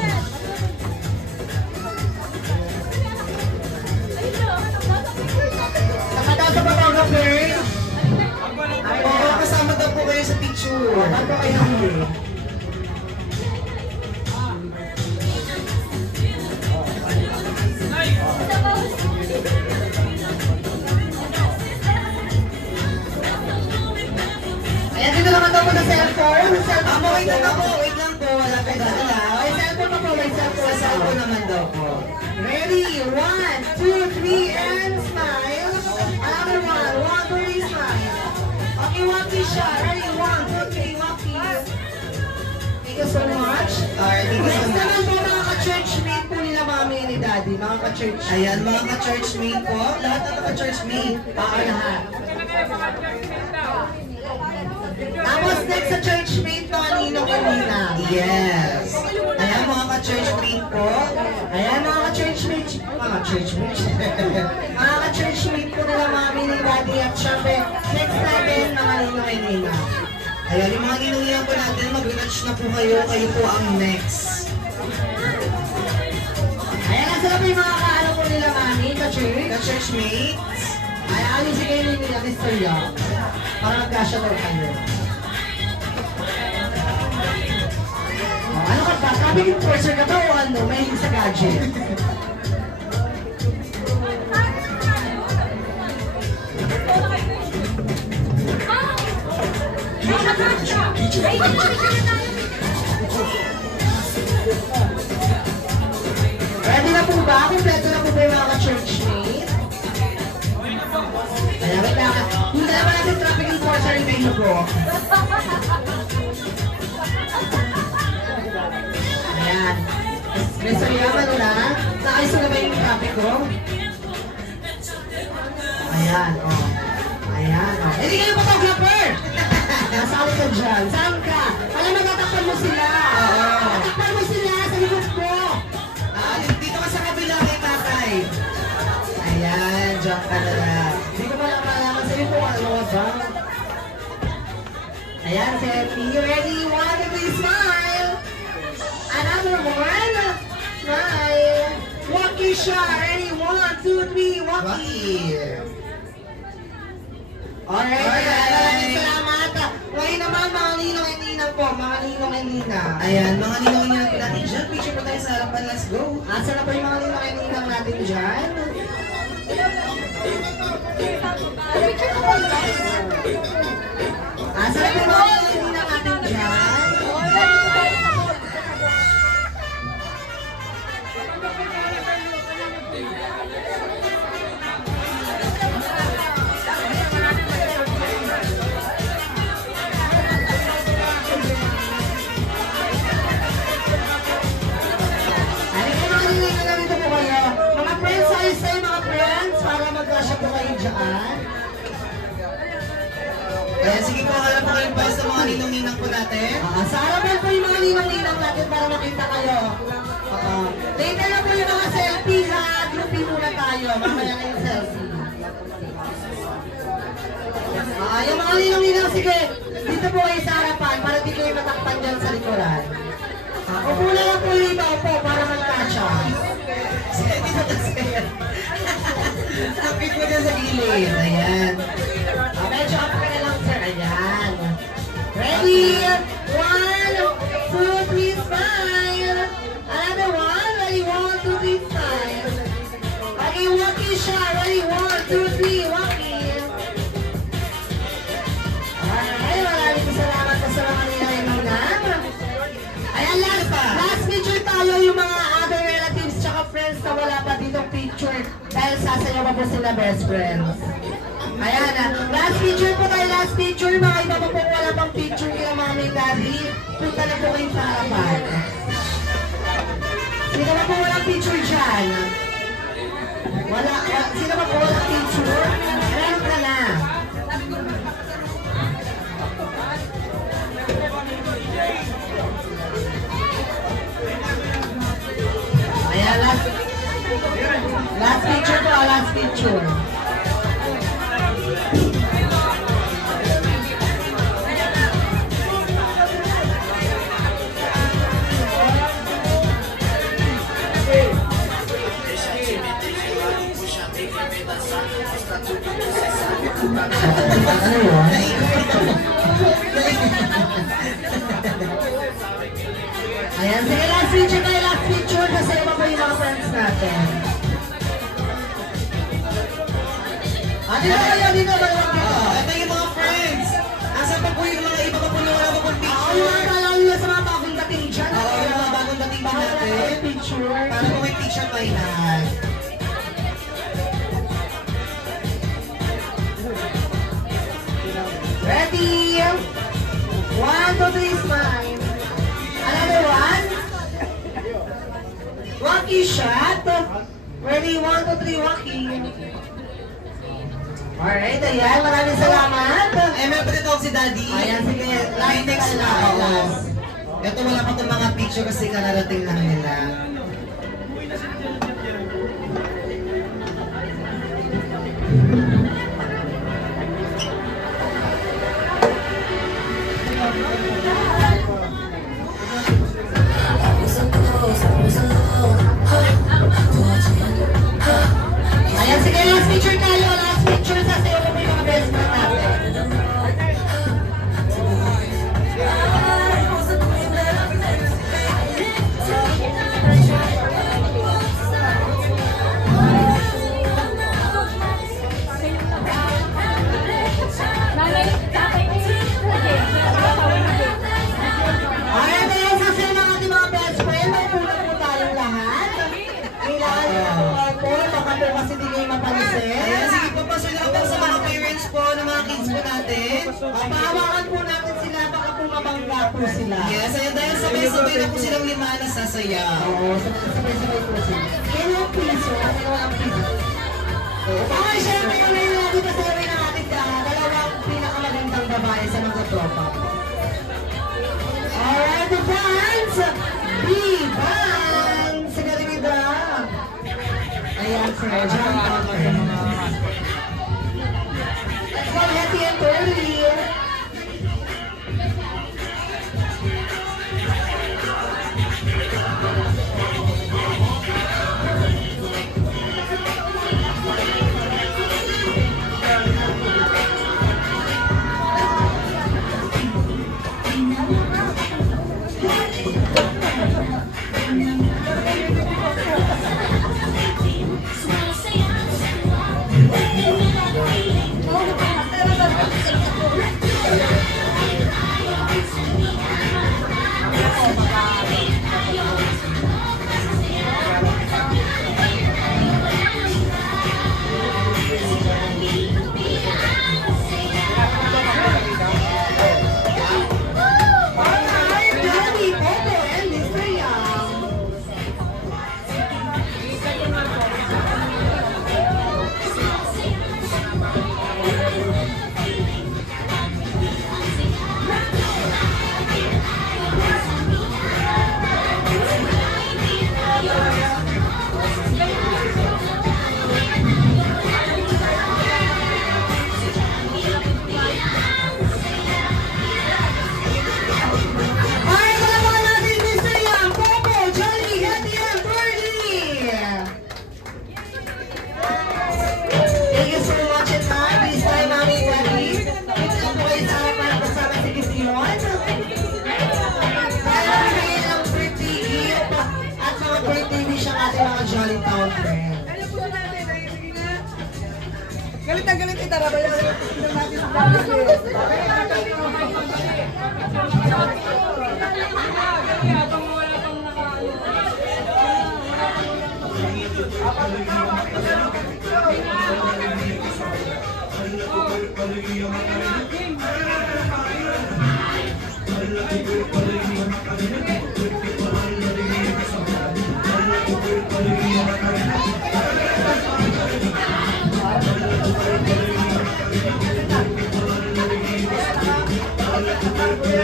Nakataas sa photographer. Oo, kasama daw po kayo sa picture. Bago kayo huli. daw po sa cellphone. Wait lang po, wait lang po. Wala pa dala. May cellphone pa po, may cellphone. Sa cellphone naman daw po. Ready? 1, 2, 3, and smile. Another one. 1, 2, 3, smile. Okay, Waki siya. Ready? 1, 2, 3, Waki. Thank you so much. Alright, thank you so Next much. naman po mga ka-church mate po nila mami ni daddy. Mga ka-church. Ayan, mga ka-church mate po. Lahat ng ka-church mate. Lahat. Tapos next sa church mate, mga ninong and ninang. Yes. Ayan, mga ka-church mate po. Ayan mga ka-church mate. Mga church mate. Mga ka-church mate po nila mami ni daddy. At syempre, next natin mga ninong and ninang. Ayan, yung mga ninungihan po natin, mag-retouch na po kayo. Kayo po ang next. Ayan, nasa na po yung mga kaano po nila mami, ka-church. Ka-church mates. Ay, alis si kayo nila, Mr. Young. Para magkasya daw kayo. Oh, ano ka ba? Traffic enforcer ka ba o ano? Mahilig sa gadget. Ready na po ba? Kompleto na po ba yung mga ka-church mate? Ayan, wait lang. Hindi naman natin traffic enforcer yung video ko. Ayan. Mr. Yaman na. Nakayos na ba yung traffic ko? Ayan, oh. Ayan, oh. Hindi kayo photographer! Nasali ka dyan. Saan ka? Alam mo, tatakpan mo sila. Tatakpan mo sila sa likod mo. Dito ka sa kabila kay tatay. Ayan, dyan ka na lang. Hindi ko pala malaman sa'yo kung ano ba. Ayan, selfie. Ready? 1, 2, 3, smile. Another one. Smile. Walkie siya. Ready? 1, 2, 3, walkie. Rocky. Alright, Alright. maraming salamat. Ngayon naman, mga ninong and ninang po. Mga ninong and ninang. Ayan, mga ninungihan po natin dyan. Picture po tayo sa harapan. Let's go. Asa na po yung mga ninong and ninang natin dyan? Asa na po yung mga ninong and ninang natin dyan? Ano kayo mga ninong na narito po kayo? Mga friends, ayos tayo mga friends para mag-asya po kayo dyan. Ayan, sige po, hanap po kayong best sa mga ninong-ninang po natin. Sa harapan po yung mga ninang-ninang natin para makita kayo. Later na po yung mga selfie ha. Groupie muna tayo. Mamaya na yung selfie. Yung mga ninang-ninang, sige. Dito po kayo sa harapan para di kayo matakpan dyan sa likuran. Upo na lang po yung iba po para magkasya. Sige, dito kasi. Happy po dyan sa gilid. Ayan. Medyo up ka na lang sir. Ayan. Ready? 1, 2, 3, smile. Another one. Ready? 1, 2, 3, smile. Okay, walkie siya. Ready? 1, 2, 3, walkie. Alright, maraming salamat po sa mga ninang. Ayan, last picture tayo yung mga other relatives tsaka friends na wala pa dito picture dahil sasayaw pa po sila best friends. Ayan last picture po tayo, last picture. Mga iba pa po wala pang picture kila mami and daddy. Punta na po kayo sa harapan. Sino ba po walang picture dyan? Sino ba po walang picture? Meron ka na. Ayan, last picture po, last picture. Ano yun? Ayan, sige, last picture tayo, last picture. Kasi iba po yung mga friends natin. Dito kayo, dito ba yung Ito yung mga friends. Asa pa po yung mga iba pa po ng final. Ready? 1, 2, 3, smile. Another one. Waki shot. Ready? 1, 2, 3, waki. Alright, ayan. Maraming salamat. May patitawag si Daddy. Ayan, sige. May next na. Ito wala pa itong mga picture kasi kararating lang nila. Ayan, sige. Last picture tayo. Last picture sa sayo mo yung mga best friend natin. Ayan, ayan. Sa sayo ng ating mga best friend. Muna po tayong lahat. Kailangan nyo po. Baka po kasi di kayo mapansin. Ayan, sige po, pasok na po sa mga parents po ng mga kids po natin. Pahawakan po natin sila. Baka po mabangga po sila. Yes, ayan dahil sabay-sabay na po silang lima na sasayaw. Oo, sabay-sabay po sila. Kaya ang piso. Kaya walang piso. Okay, syempre yung ngayon natin kasawin ng ating dalawang pinakamagandang babae sa mga tropa. Alright, the dance! B-Bang! Sa galimida! Ayan, sir. John Tucker. Let's go, Hetty and Pearly! Galit na galit ito. Rabayan natin sa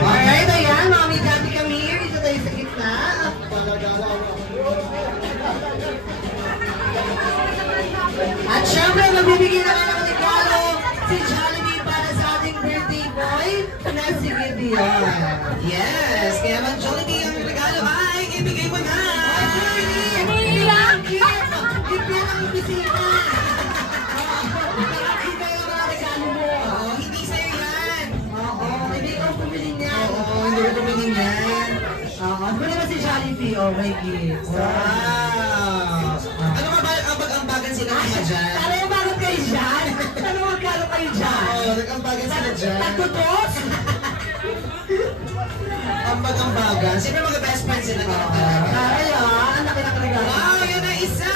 Alright, ayan, Mami Daddy kami here. Dito tayo sa gitna. At syempre, magbibigay naman ng regalo si Jollibee para sa ating birthday boy na si Gideon. Yes, kaya man Jollibee ang regalo ay ibigay mo na. Gideon ang bisita. Kita yung mga regalo mo. Oo, hindi sa'yo yan. Oo, hindi ko pumili niyan. Oo, hindi ko tumingin yan. Oo, pwede ba si Jollibee? Oh, my gift. Wow. Ano nga ba ang pag-ambagan sila mga dyan? Ano yung bagot kayo dyan? Ano magkano kayo dyan? Oo, nag-ambagan sila dyan. Nagtutos? Ang pag-ambagan. Siyempre mga best friends sila. Ay, ang laki ng regalo. Wow, yun na isa!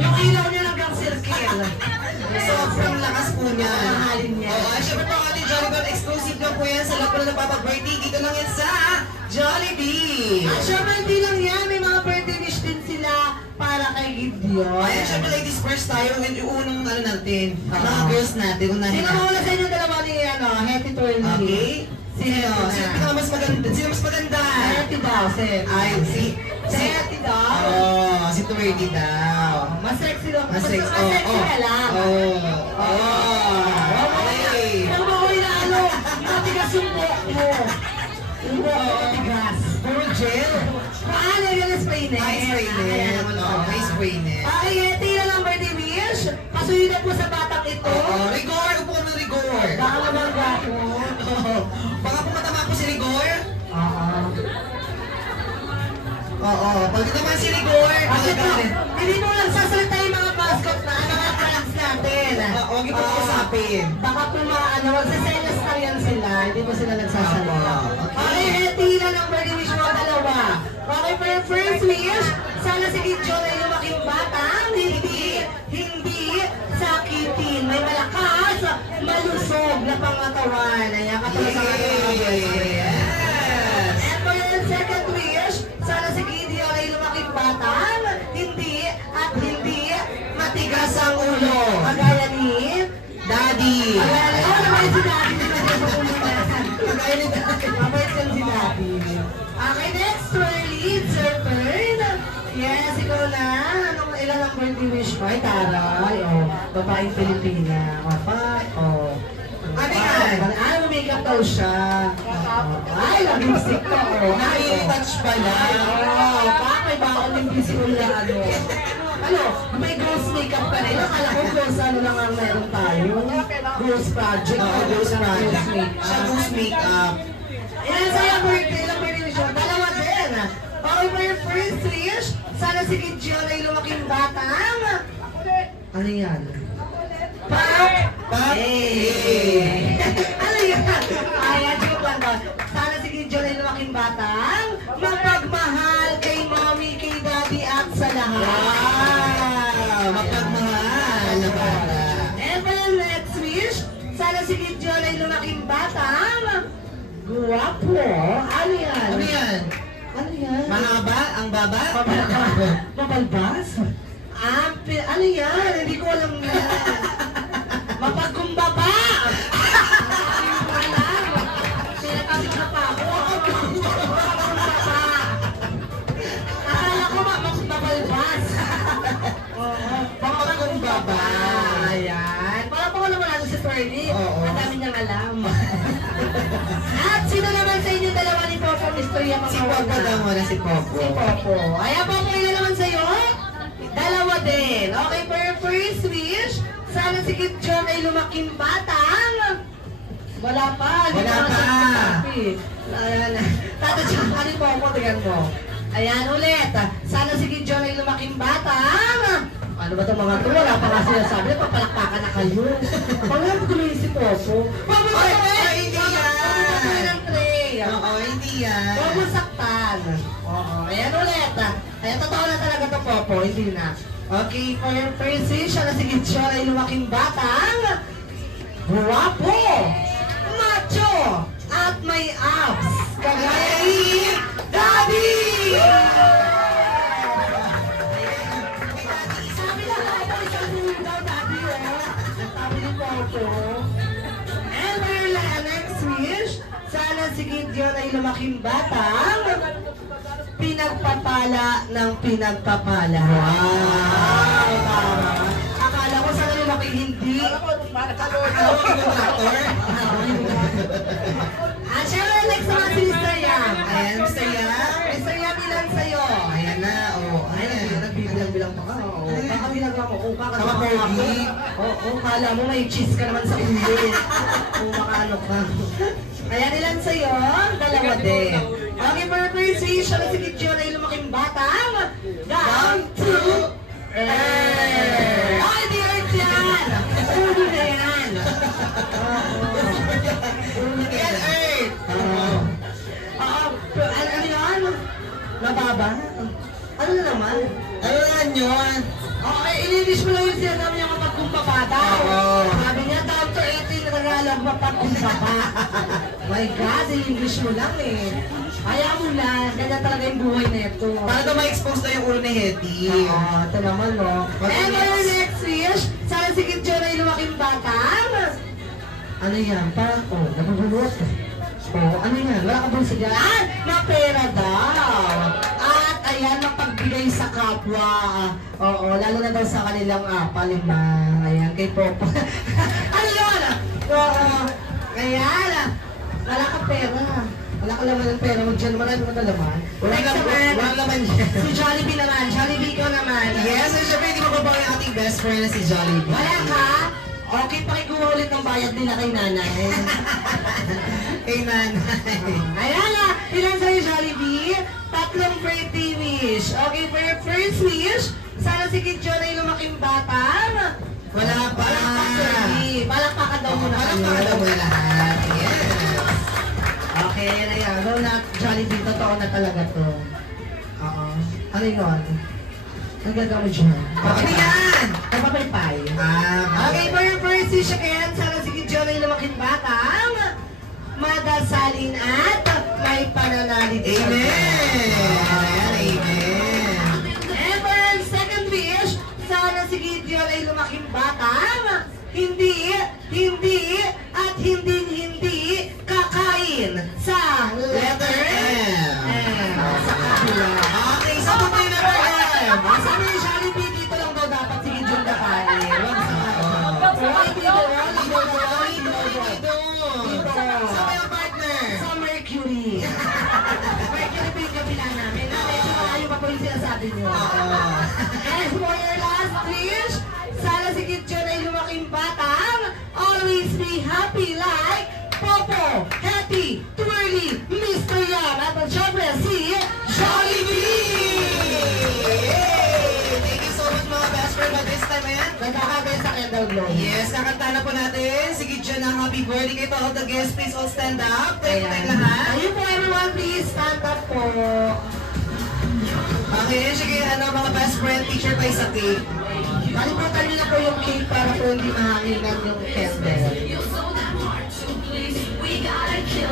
Yung ilaw niya hanggang circle. Sobrang lakas po niya. Mahalin niya. Oo, syempre po ang ating Jollibee exclusive lang po yan sa lahat po na napapag-birthday. Dito lang yan sa Jollibee. At syempre hindi lang yan, may mga birthday wish din sila para kay Gideon. Ayan, syempre ladies first tayo. And yung unang ano natin, mga Oo. girls natin. Unahin Sino natin. muna sa inyo dalawa ni Hetty Twirly? Okay. Sino? Sino pinaka mas maganda? Sino mas maganda? Hetty daw, Seth. Ay, si Hetty daw. Oh, si Twirly daw. Mas sexy daw. Mas sexy. Mas sexy ka lang. Okay. Ang bahoy na ano, matigas yung buhok mo. Yung buhok mo matigas. Puro gel. Paano yun spray net? Ay, spray net. Oo, may spray net. Okay, Hetty na lang birthday wish. Pasuyin na po sa batang ito. Oo, Rigor. Upo ka ng Rigor. Baka naman gato. Oo. Baka po matama po si Rigor. Oo. Pag naman si Rigor, Kasi po, hindi mo lang sasalita yung mga mascot na mga friends natin. Huwag niyo po kausapin. Baka po maano, magsaselas na yan sila. Hindi mo sila nagsasalita. Okay, Hetty na lang birthday wish mo dalawa. Okay, for your first wish, sana si Gideon ay lumaking batang hindi sakitin. May malakas, malusog na pangatawan. Ayan, katulad sa ating mga boyfriend. Yes. And for your second wish, sana si Gideon ay lumaking batang hindi matigas ang ulo. Kagaya ni Daddy. naman si Daddy. Kagaya ni Daddy. Mabait yan si Daddy. Okay, next, Twirly, it's your turn. Yes, ikaw na. Anong ilan ang birthday wish mo? Ay, taray. Babaeng Pilipina. Ano yan? Ay, makeup daw siya. Ay, lipstick ka. Nakikitouch pala. Bakit ba ako lipstick na ano? Ano, may ghost makeup ka rin. Akala ko ghost ano lang ang meron tayo. Ghost project. Oo, ghost project. Siya ghost makeup. Ilan sa'yo birthday? Ilang birthday wish mo? Dalawa din. Okay, for your first wish, sana si Gideon ay lumaking batang. Ano yan? Pap! Pap! Hey! Ano yan? Ayan, joke lang ba? Sana si Gideon ay lumaking batang. Mapagmahal kay mommy, kay daddy at sa lahat. Wow! Mapagmahal na bata. And for your next wish, sana si Gideon ay lumaking batang. Guwapo. Ano yan? Ano yan? Ano yan? Mahaba? Ang baba? Mabalbas? Ano yan? Hindi ko alam yan. Mapagkumbaba! Alam. Pinatapos na pa ako. Mapagkumbaba. Akala ko mabalbas. Mapagkumbaba. Ayan. Para po ko naman natin si Twirly. Oo. Ang dami niyang alam. At sino naman sa inyo dalawa ni Popo, Mr. Yamang Si Popo daw muna, si Popo. Si Popo. Ayan, Popo, ilan naman sa'yo? Dalawa din. Okay, for your first wish, sana si Gideon ay lumaking batang. Wala pa. Wala pa. Ayan. Tatadyan ka ni Popo, tingnan mo. Ayan, ulit. Sana si Gideon ay lumaking batang. Ano ba itong mga ito? Wala pa nga sinasabi. Papalakpakan na kayo. Pag lang tuloy si Popo. Popo, Ay, hindi yan. Popo ng tray. Oo, hindi yan. Huwag mo saktan. Oo. Ayan ulit. Ayan, totoo na talaga ito, Popo. Hindi na. Okay, for your first wish, na si Gideon ay lumaking batang. Guwapo. Macho. At may abs. Kagaya ni Daddy! Sabi na ako, sabi daw Daddy, sabi ni Popo. And for your next wish, sana si Gideon ay lumaking batang pinagpapala ng pinagpapala. Wow! Tama. Akala ko sana lumaking hindi. Akala ko contractor. At syempre, next naman si Mr. Yam. Ayan, Mr. Yam. Mr. Yam, ilan sa'yo? Ayan na, oh. Ayan, nagbibilang-bilang pa ka. Baka ginagawa mo, kung Mga kakagawa Fergie. kung kala mo may cheese ka naman sa ulo. Kung makaano ka. Ayan, ilan sa'yo? Dalawa din. Okay, for your first wish, siya si Gideon ay lumaking batang. Down to Earth. Ay, di Earth yan! Ulo na yan. Ulo na yan. Earth. Ano yan? Nababa? Ano na naman? Ano nga yun? Okay, inilis mo lang yung sinasabi niya mapagkumbaba daw. Sabi niya, down to 18 na tagalog mapagkumbaba. My God, English mo lang eh. Kaya mo lang, ganyan talaga yung buhay na ito. Para daw ma-expose na yung ulo ni Hetty. Oo, ito naman no. And our next wish, sana si Kid John ay lumaking batang. Ano yan? Parang, nabubulot. Ano yan? Wala ka bang sigaw? Mapera daw. At ayan, mapagbigay sa kapwa. Oo, lalo na daw sa kanilang palimang. Ayan, kay Popo. Ano yun? Oo. Ayan. Wala ka pera. Wala ka laman ng pera. Mag-dyan, marami ka na laman. Wala naman yan. Si Jollibee naman. Jollibee ko naman. Yes, and syempre hindi mababang yung ating best friend na si Jollibee. Wala ka? Okay, pakikuha ulit ng bayad nila kay nanay. Kay nanay. Ayan na, ilan sa'yo Jollibee? 3 birthday wish. Okay, for your first wish, sana si Kid John ay lumaking batang. Wala pa. Palakpakan daw muna kayo. Palakpakan daw muna lahat. Yes. Okay, ayan. No, na Jollibee, totoo na talaga to. Oo. Ano yun? Ang gagawin mo dyan? Ano yan? Kapapaypay. Okay, for your first wish again, sana si Kid John ay lumaking batang. Madasalin at may pananalig. Amen. Ayan, amen. And for our second wish, sana si Gideon ay lumaking batang. Hindi kakain sa letter M. Sa kabila. Okay, so po tayo na M. Sabi ni Jollibee, dito lang daw dapat si Gideon kakain. Wag sa dito. Sa may partner. Sa Mercury. Mercury po yung kabila namin. Medyo malayo pa po yung sinasabi niyo. And for your last wish, sana si Kid John ay lumaking batang. Always be happy like Popo, Hetty, Twirly, Mr. Yam, at syempre si Jollibee! Yay! Thank you so much mga best friend. But this time, ayan. Nagkakagay sa candle glow. Yes, kakanta na po natin. Sige dyan ang happy birthday kay all the guests. Please all stand up. Tayo po tayong lahat. Ayun po everyone, please stand up po. Okay, sige, mga best friend, picture tayo sa cake. Kalimutan niyo na po yung cake para po hindi mahanginan yung candle.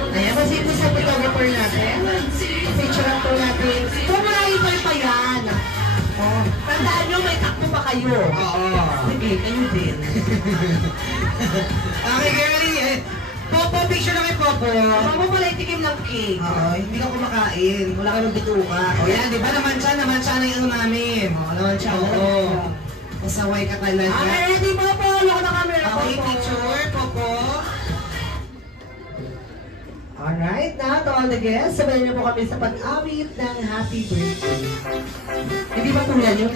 Ayan, kasi po sa photographer natin. Picture po natin. Kung marami pa yan. Oh, tandaan nyo, may takbo pa kayo. Oo. Sige, kayo din. Okay, girlie. Popo, picture na kay Popo. Mama pala itikim ng cake. Oo, hindi ka kumakain. Wala ka ng bituka. O yan, di ba naman siya na yung ano namin. Oo, naman siya. Oo. Pasaway ka talaga. Okay, ready po po. Loko na camera. Okay, Popo. picture, Popo. Alright, now to all the guests, sabayan niyo po kami sa pag-awit ng happy birthday. Hindi ba po yan yung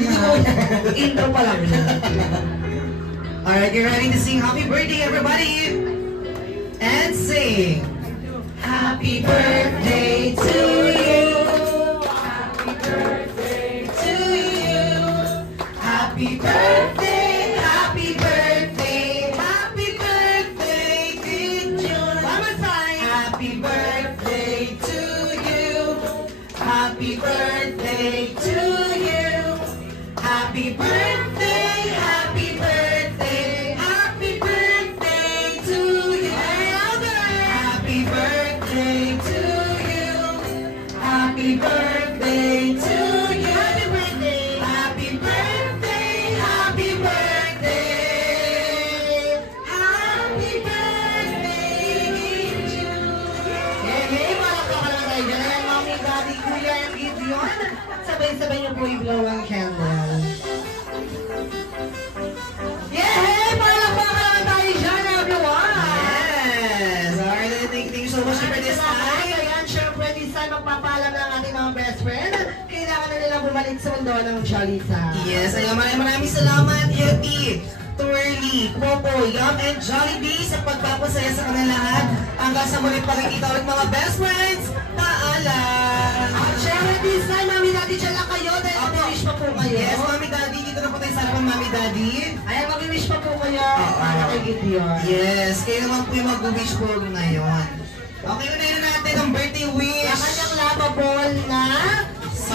intro pa lang yun? Alright, get ready to sing happy birthday, everybody. And sing. Happy birthday to you. Happy birthday to you. Happy birthday, happy birthday, happy birthday, Kid John. One more time. Happy birthday to you. Happy birthday to you. Happy birthday, happy birthday, happy birthday to you. Happy birthday to you. Happy birthday to you. Happy birthday. Happy birthday. Happy birthday. Happy birthday to you. Hey, malakpakan lang tayo dyan. Ayan, Mami, Daddy, Kuya, and Gideon. Sabay-sabay niyo po i-blow ang candle. Yay! Malakpakan lang tayo dyan, everyone! Yes. Alright, thank you so much for this time. Ayan, syempre, this time magpapaalam ng ating mga best friend. Kailangan na nilang bumalik sa mundo ng Jolita. Yes, ayun, maraming salamat, Happy, Twirly, Popo, Yum, and Jollibee sa pagpapasaya sa kanilang lahat. Hanggang sa muling pagkikita ulit mga best friends. Paalam! At syempre, this time, Mami Daddy, dyan lang kayo dahil mag-wish pa po kayo. Yes, Mami Daddy, dito na po tayo sa harapan, Mami Daddy. Ayan, mag-wish pa po kayo para kay Gideon. Yes, kayo naman po yung mag-wish po ngayon. Okay, unahin natin ang birthday Ang wish. kanyang lavable na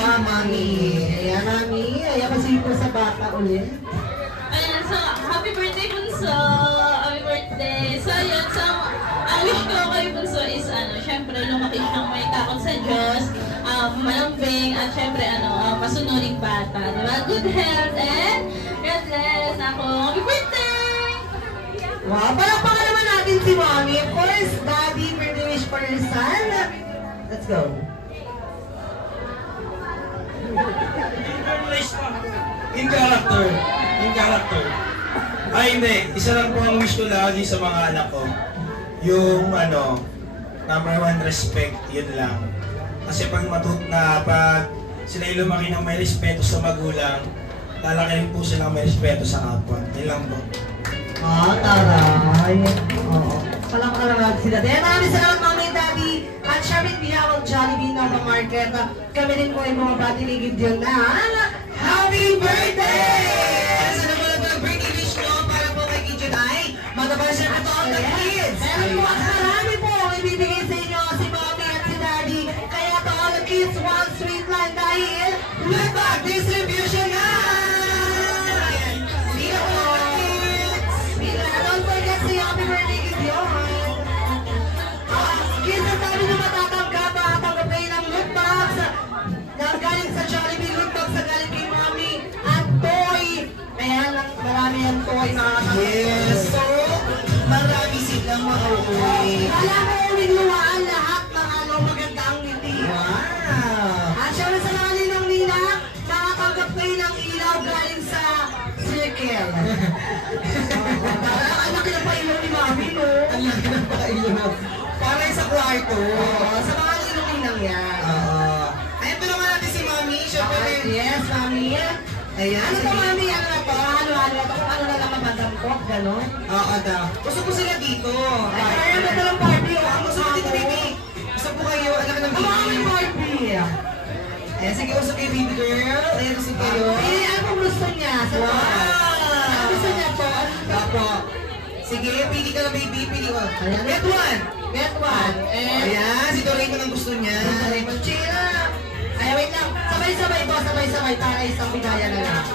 Mami. Ayan, Mami. Ayan, kasi po sa bata ulit. Ayan, so, happy birthday, Bunso! Happy birthday! So, yun, so, ang wish ko kay Bunso is, syempre, lumaki siyang may takot sa Diyos, malambing, at syempre, masunuring bata. Diba? Good health and God bless! Ako, happy birthday! Wow, palakpakan naman natin si Mami. Of course, Daddy, birthday wish for your son. Let's go. In character. In character. Ay, hindi. Isa lang po ang wish ko lagi sa mga anak ko. Yung, number one, respect. Yun lang. Kasi pag sila yung lumaki ng may respeto sa magulang, lalaki rin po sila ng may respeto sa kapwa. Yun lang po. Taray. Oo. Palakpakan naman natin si Daddy. Maraming salamat, Mami and Daddy. At syempre, bilang ang Jollibee Nova Market, kami rin po ay mga bati ni Gideon na Happy Birthday! Sa naman po ang birthday wish ko para po kay Gideon ay matabang siya po all the kids. Meron po at marami po ang ibibigay sa inyo si Mommy at si Daddy. Kaya to all the kids, one sweet line dahil Let back distribution na! See you all kids! don't forget si Happy Birthday Gideon. Kids na sabi na matatanggap, tanggap kayo ng loot box na galing sa Jollibee loot box na galing kay Mommy at toy. Ayan, marami ang toy mga Yes! So, marami silang mauuwi. Wala mo uwing luwaan lahat ng magandang ngiti. Wow! At syempre sa mga ninong-nina, makatanggap kayo ng ilaw galing sa circle. Parang ang laki ng pailaw ni Mami, no? Ang laki ng pailaw. Para sa kwarto. Sa mga ninong-ninang yan. Ayan, tulungan natin si Mami. Siyempre, Yes, Mami. ayan. Ano to, Mami? Ano na to? Ano to? Kung ano na lang mapadampot, gano'n? Oo, daw. Gusto po sila dito. Ay, kaya mo talang Barbie, o Ang ang gusto ko dito, baby. Gusto po kayo, anak ng Ang mga baby. Barbie. Ayan, sige, usap kayo, baby girl. Ayan, gusto kayo. Ano pong gusto niya? Sa Wow! Ano gusto niya po? Apo. Sige, pili ka na, baby. Pili ko. Ayan. Get one. Get one. Ayan, si Doraemon ang gusto niya. Raymond Chira. Ay, wait lang. Sabay-sabay po, sabay-sabay. Para isang bigaya na lang.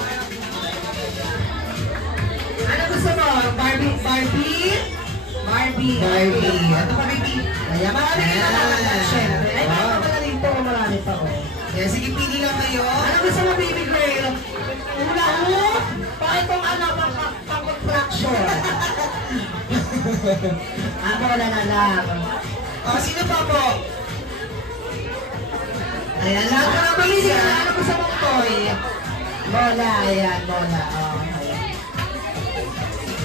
Ano gusto mo? Barbie? Barbie? Barbie. Barbie. Ito pa, baby. Ayan, marami kayo natatanggap, syempre. Ay, Wow. marami pala dito. Marami pa, oh. Ayan, sige, pili lang kayo. Ano gusto mo, baby girl? Hula hoop? Bakit itong pang-contraction? Ako, wala na lang. Sino pa po? Ayan, lahat Ano ka ng pili pili. ka? Ano gusto mong toy? Bola, ayan, bola. Oh, ayan.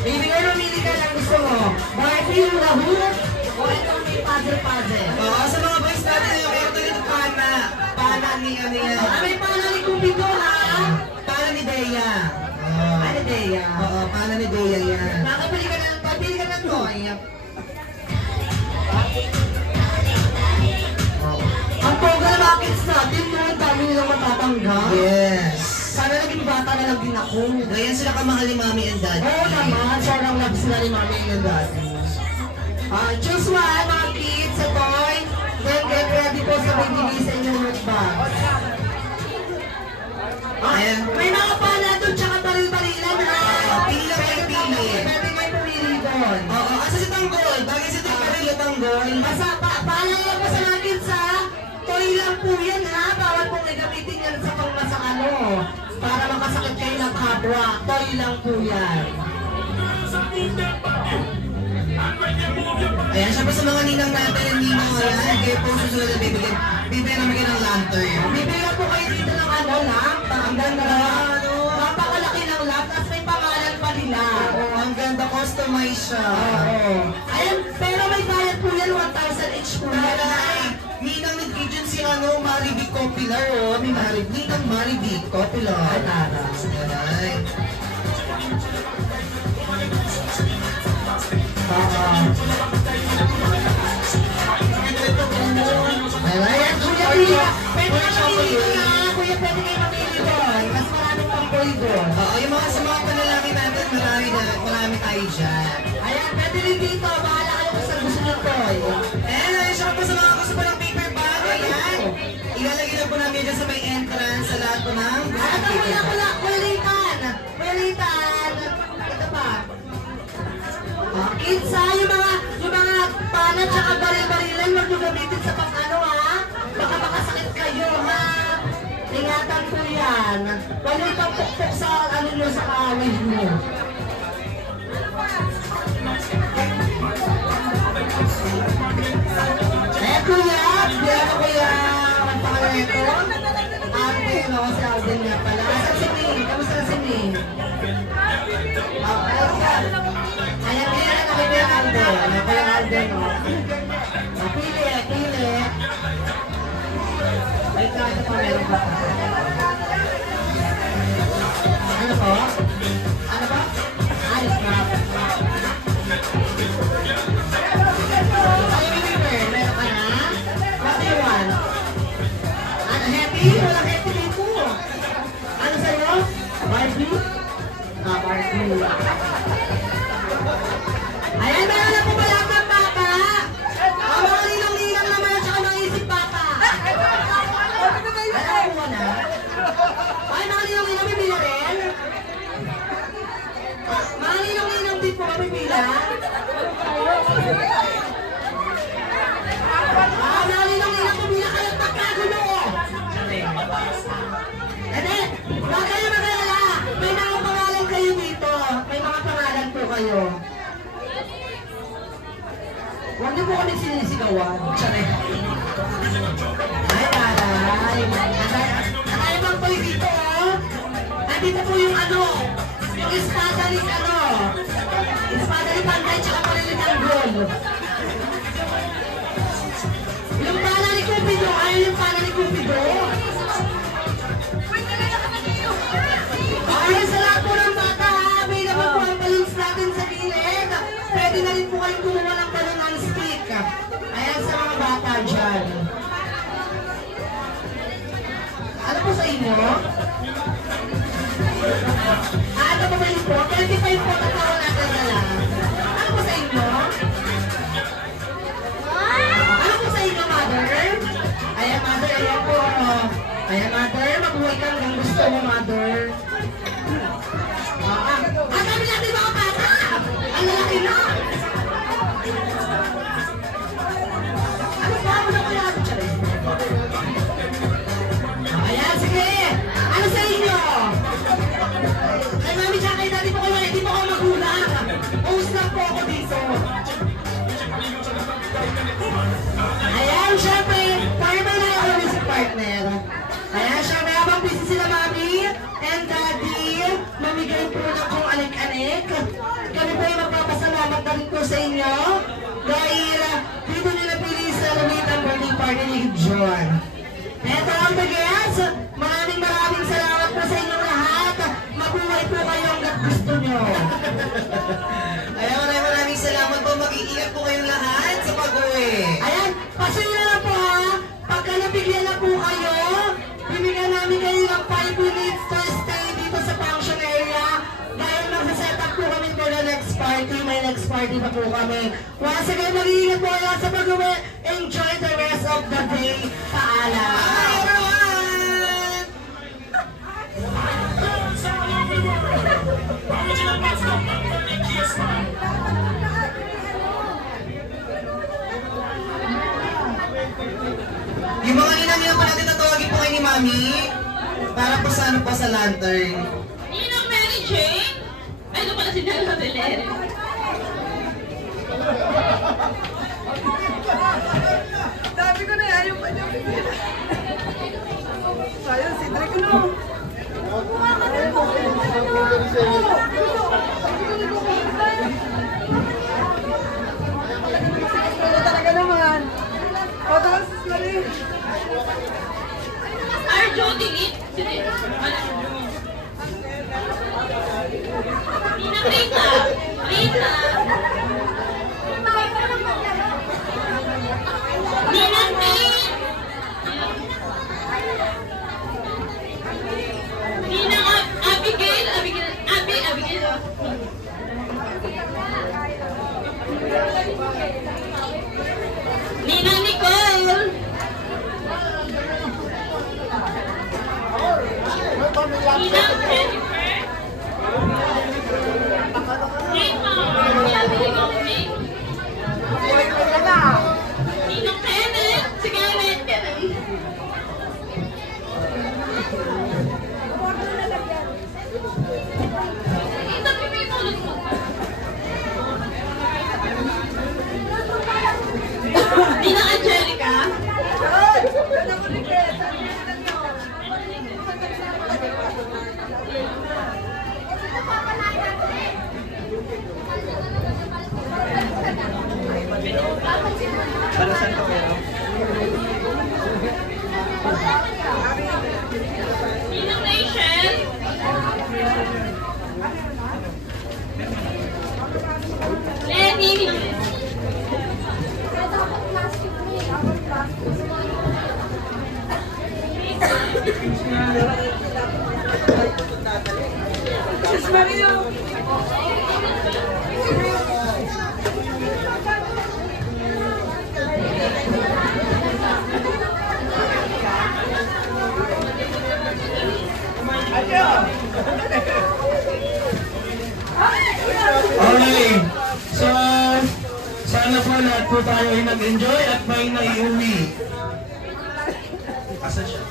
Baby girl, mamili ka lang gusto mo. Barbie, hula hoop? O itong may puzzle-puzzle? Oo, sa mga boys natin, yung ito yung pana. Pana ni ano yan. May pala ni Cupido, ha? Pana ni Bea. Ano, Dea? Oo, pana ni Bea yan. Nakapili ka na, pabili ka na toy. Ang poga na mga kids natin, no? Ang dami nilang matatanggap. Yes. Sana naging bata na lang din ako. Ganyan sila kamahal ni Mommy and Daddy. Oo naman, sobrang love sila ni Mami and Daddy. Choose one, mga kids, sa toy. Then get ready po sa bibigay sa inyong loot box. Ayan. May mga pala doon, tsaka baril-barilan, ha? Pili lang kayo, pili. Pwede kayo pumili doon. Oo, asa si Tanggol? Bagay si Tanggol, Tanggol. Basta, paalala lang po sa mga kids, ha? Toy lang po yan, ha? Bawal pong gagamitin yan sa pangmasakano. Para makasakit kayo ng kapwa. Toy lang po yan. Ayan, syempre sa mga ninang natin, ninang ayan, kayo po susunod na bibigyan. Bibigyan namin kayo ng lantern. Bibigyan po kayo dito ng lamp. Ang ganda na. Napakalaki ng lamp, tapos may pangalan pa nila. Oo, ang ganda, customize siya. Ayan, pero may bayad po yan, 1,000 each po. Ay, ninang nag-agent si Mariby Copilar, oh. May ninang Mariby Copilar. Ay. Ayan, kuya, pili ka. Pwede ka mamili ka. Kuya, pwede kayo mamili doon. Mas maraming pampoy doon. Oo, yung mga sa mga panlalaki natin, marami tayo dyan. Ayan, pwede rin dito. Bahala kayo kung saan gusto nyo toy. And ayun siya po sa mga gusto po ng paper bag, ayan. Ilalagay lang po namin dyan sa may entrance. po ng Ito wala, kulitan. Ito pa. Kids ha, yung mga pana tsaka baril-barilan, huwag nyo gamitin sa pang-ano ha. Baka makasakit kayo ha. Ingatan po yan. Huwag nyo ipapukpok sa ano nyo sa kawin nyo. Kuya, biyano kuya, ang pangalan nito? Alden, ako si Alden nga pala. Asan si Ming? Kamusta si Ming? Ayan, kaya na kuya Alden. Ayan, kuya Alden. Pili. Wait lang, ito pa meron pa. Ano po? Ano ba? Ayos na. Meron ka na? What do you want? Ano, happy? Wala happy dito. Ano sa'yo? Barbie? Barbie. Ayan, meron na po ba lahat ng papa? Mga ninang-ninang naman at saka mga isip papa. Alam mo na? Ay, mga ninang-ninang bibila rin? Mga ninang-ninang din po ka bibila? Nalinang-linang pumila kayo at pagkagulo! Ede, huwag kayo mag-alala! May mga pangalan kayo dito. May mga pangalan po kayo. Huwag niyo po kami sinisigawan. Tsare. Ay, aray. Atay bang toy dito, oh? Nandito po yung ano, yung espadalik ano. Espadalik pantay tsaka palilit ang goal. Yung pala ni Cupido, ayaw yung pala ni Cupido. Okay, sa lahat po ng bata, may naman po ang balloons natin sa gilid. Pwede na rin po kayong kumuha ng balloon on stick. Ayan sa mga bata dyan. Ano po sa inyo? Ano po ba yun po? 25 po tatawa natin na lang. Ano po sa inyo? Ano po sa inyo, mother? Ayan, mother, ayan po. Ayan, mother, mabuhay ka hanggang gusto mo, mother. Ang dami natin mga bata! Ang lalaki na! Ano ba ako na kaya? Ayan, sige! Ano sa inyo? Kay mami tsaka kay daddy po kayo, hindi po ako magulang. Host lang po ako dito. Ayan, syempre, partner na ako rin si partner. Ayan, syempre, habang busy sila mami and daddy, mamigay po na kung alik-alik. Kami po yung magpapasalamat na rin po sa inyo dahil dito nila pili celebrate ang birthday party ni John. Eto ang bagets, maraming salamat po sa inyong lahat. Mabuhay po kayo hanggat gusto nyo. Ayan, maraming salamat po. Mag-iingat po kayong lahat sa pag-uwi. Ayan, pasuyo na lang po ha. Pagka nabigyan na po kayo, bibigyan namin kayo ng 5 minutes to stay dito sa function area. Dahil magsaset up po kami for the next party. May next party pa po kami. Once again, mag-iingat po kayo sa pag-uwi. Enjoy the rest of the day. Paalam. Bye, everyone! Yung mga ninang-ninang pa natin tatawagin po kayo ni Mami para po sa ano po sa lantern. Ninang Mary Jane? Ay, ito pala si Nella Delere. Sabi ko na yan, yung kanya bibila. Sayang, si Drake no. Ano talaga naman? Patakas, Marie. Arjo, tingin. Sige. Wala. Ninang Rita. Rita. Ninang Tin. Ninang Abigail. Abigail. Ninang Nicole. Inang Jennifer. Raymond. Ninong Kenneth. Si Kenneth. Ninang Angelica. Para saan to kayo? Ninang Rachel. Lenny. Okay. So, sana po lahat po tayo ay nag-enjoy at may naiuwi. Asa siya?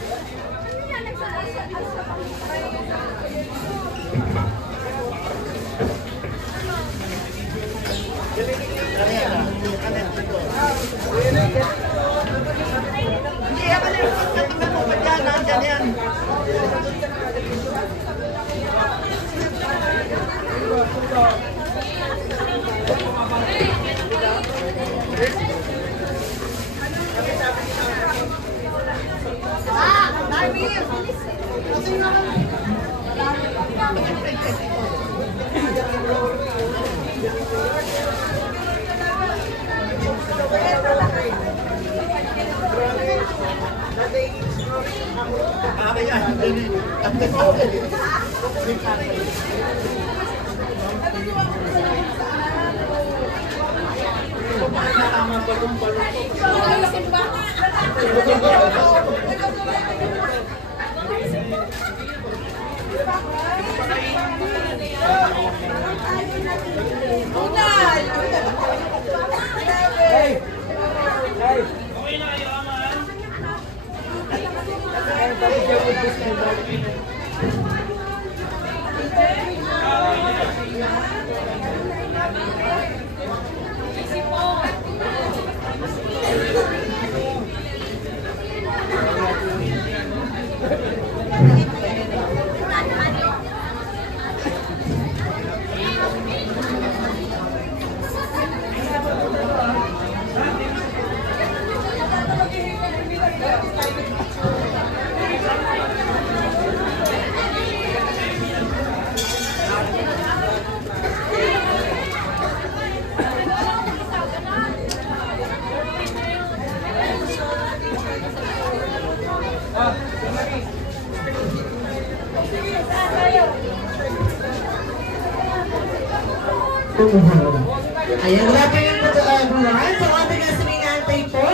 Ayan, grabe yung everyone. So, ating suminantay po.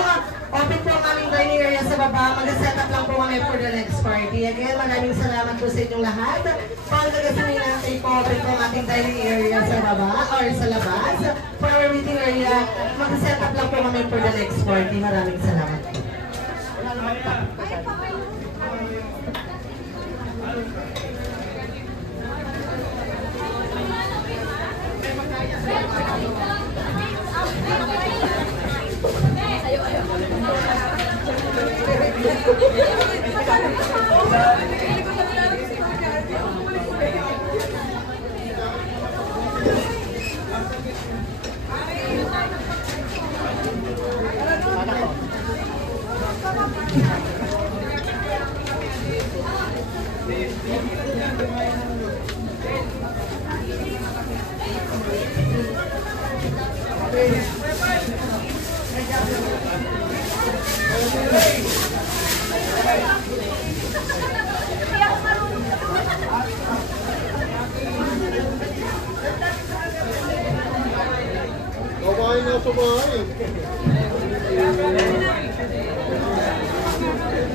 Open po ang aming dining area sa baba. Mag-set up lang po kami for the next party. Again, maraming salamat po sa inyong lahat. Paul, suminantay po. Open po ang ating dining area sa baba or sa labas. For our meeting area, mag-set up lang po kami for the next party. Maraming salamat po. Kumain na sa bahay.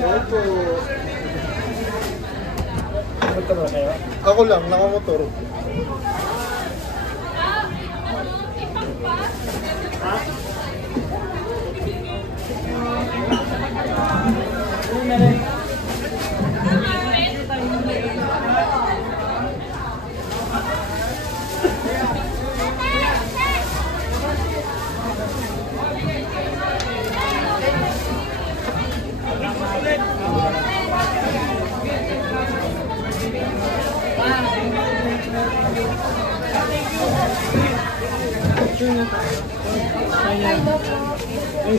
Opo. Ako lang, nakamotor. Ay,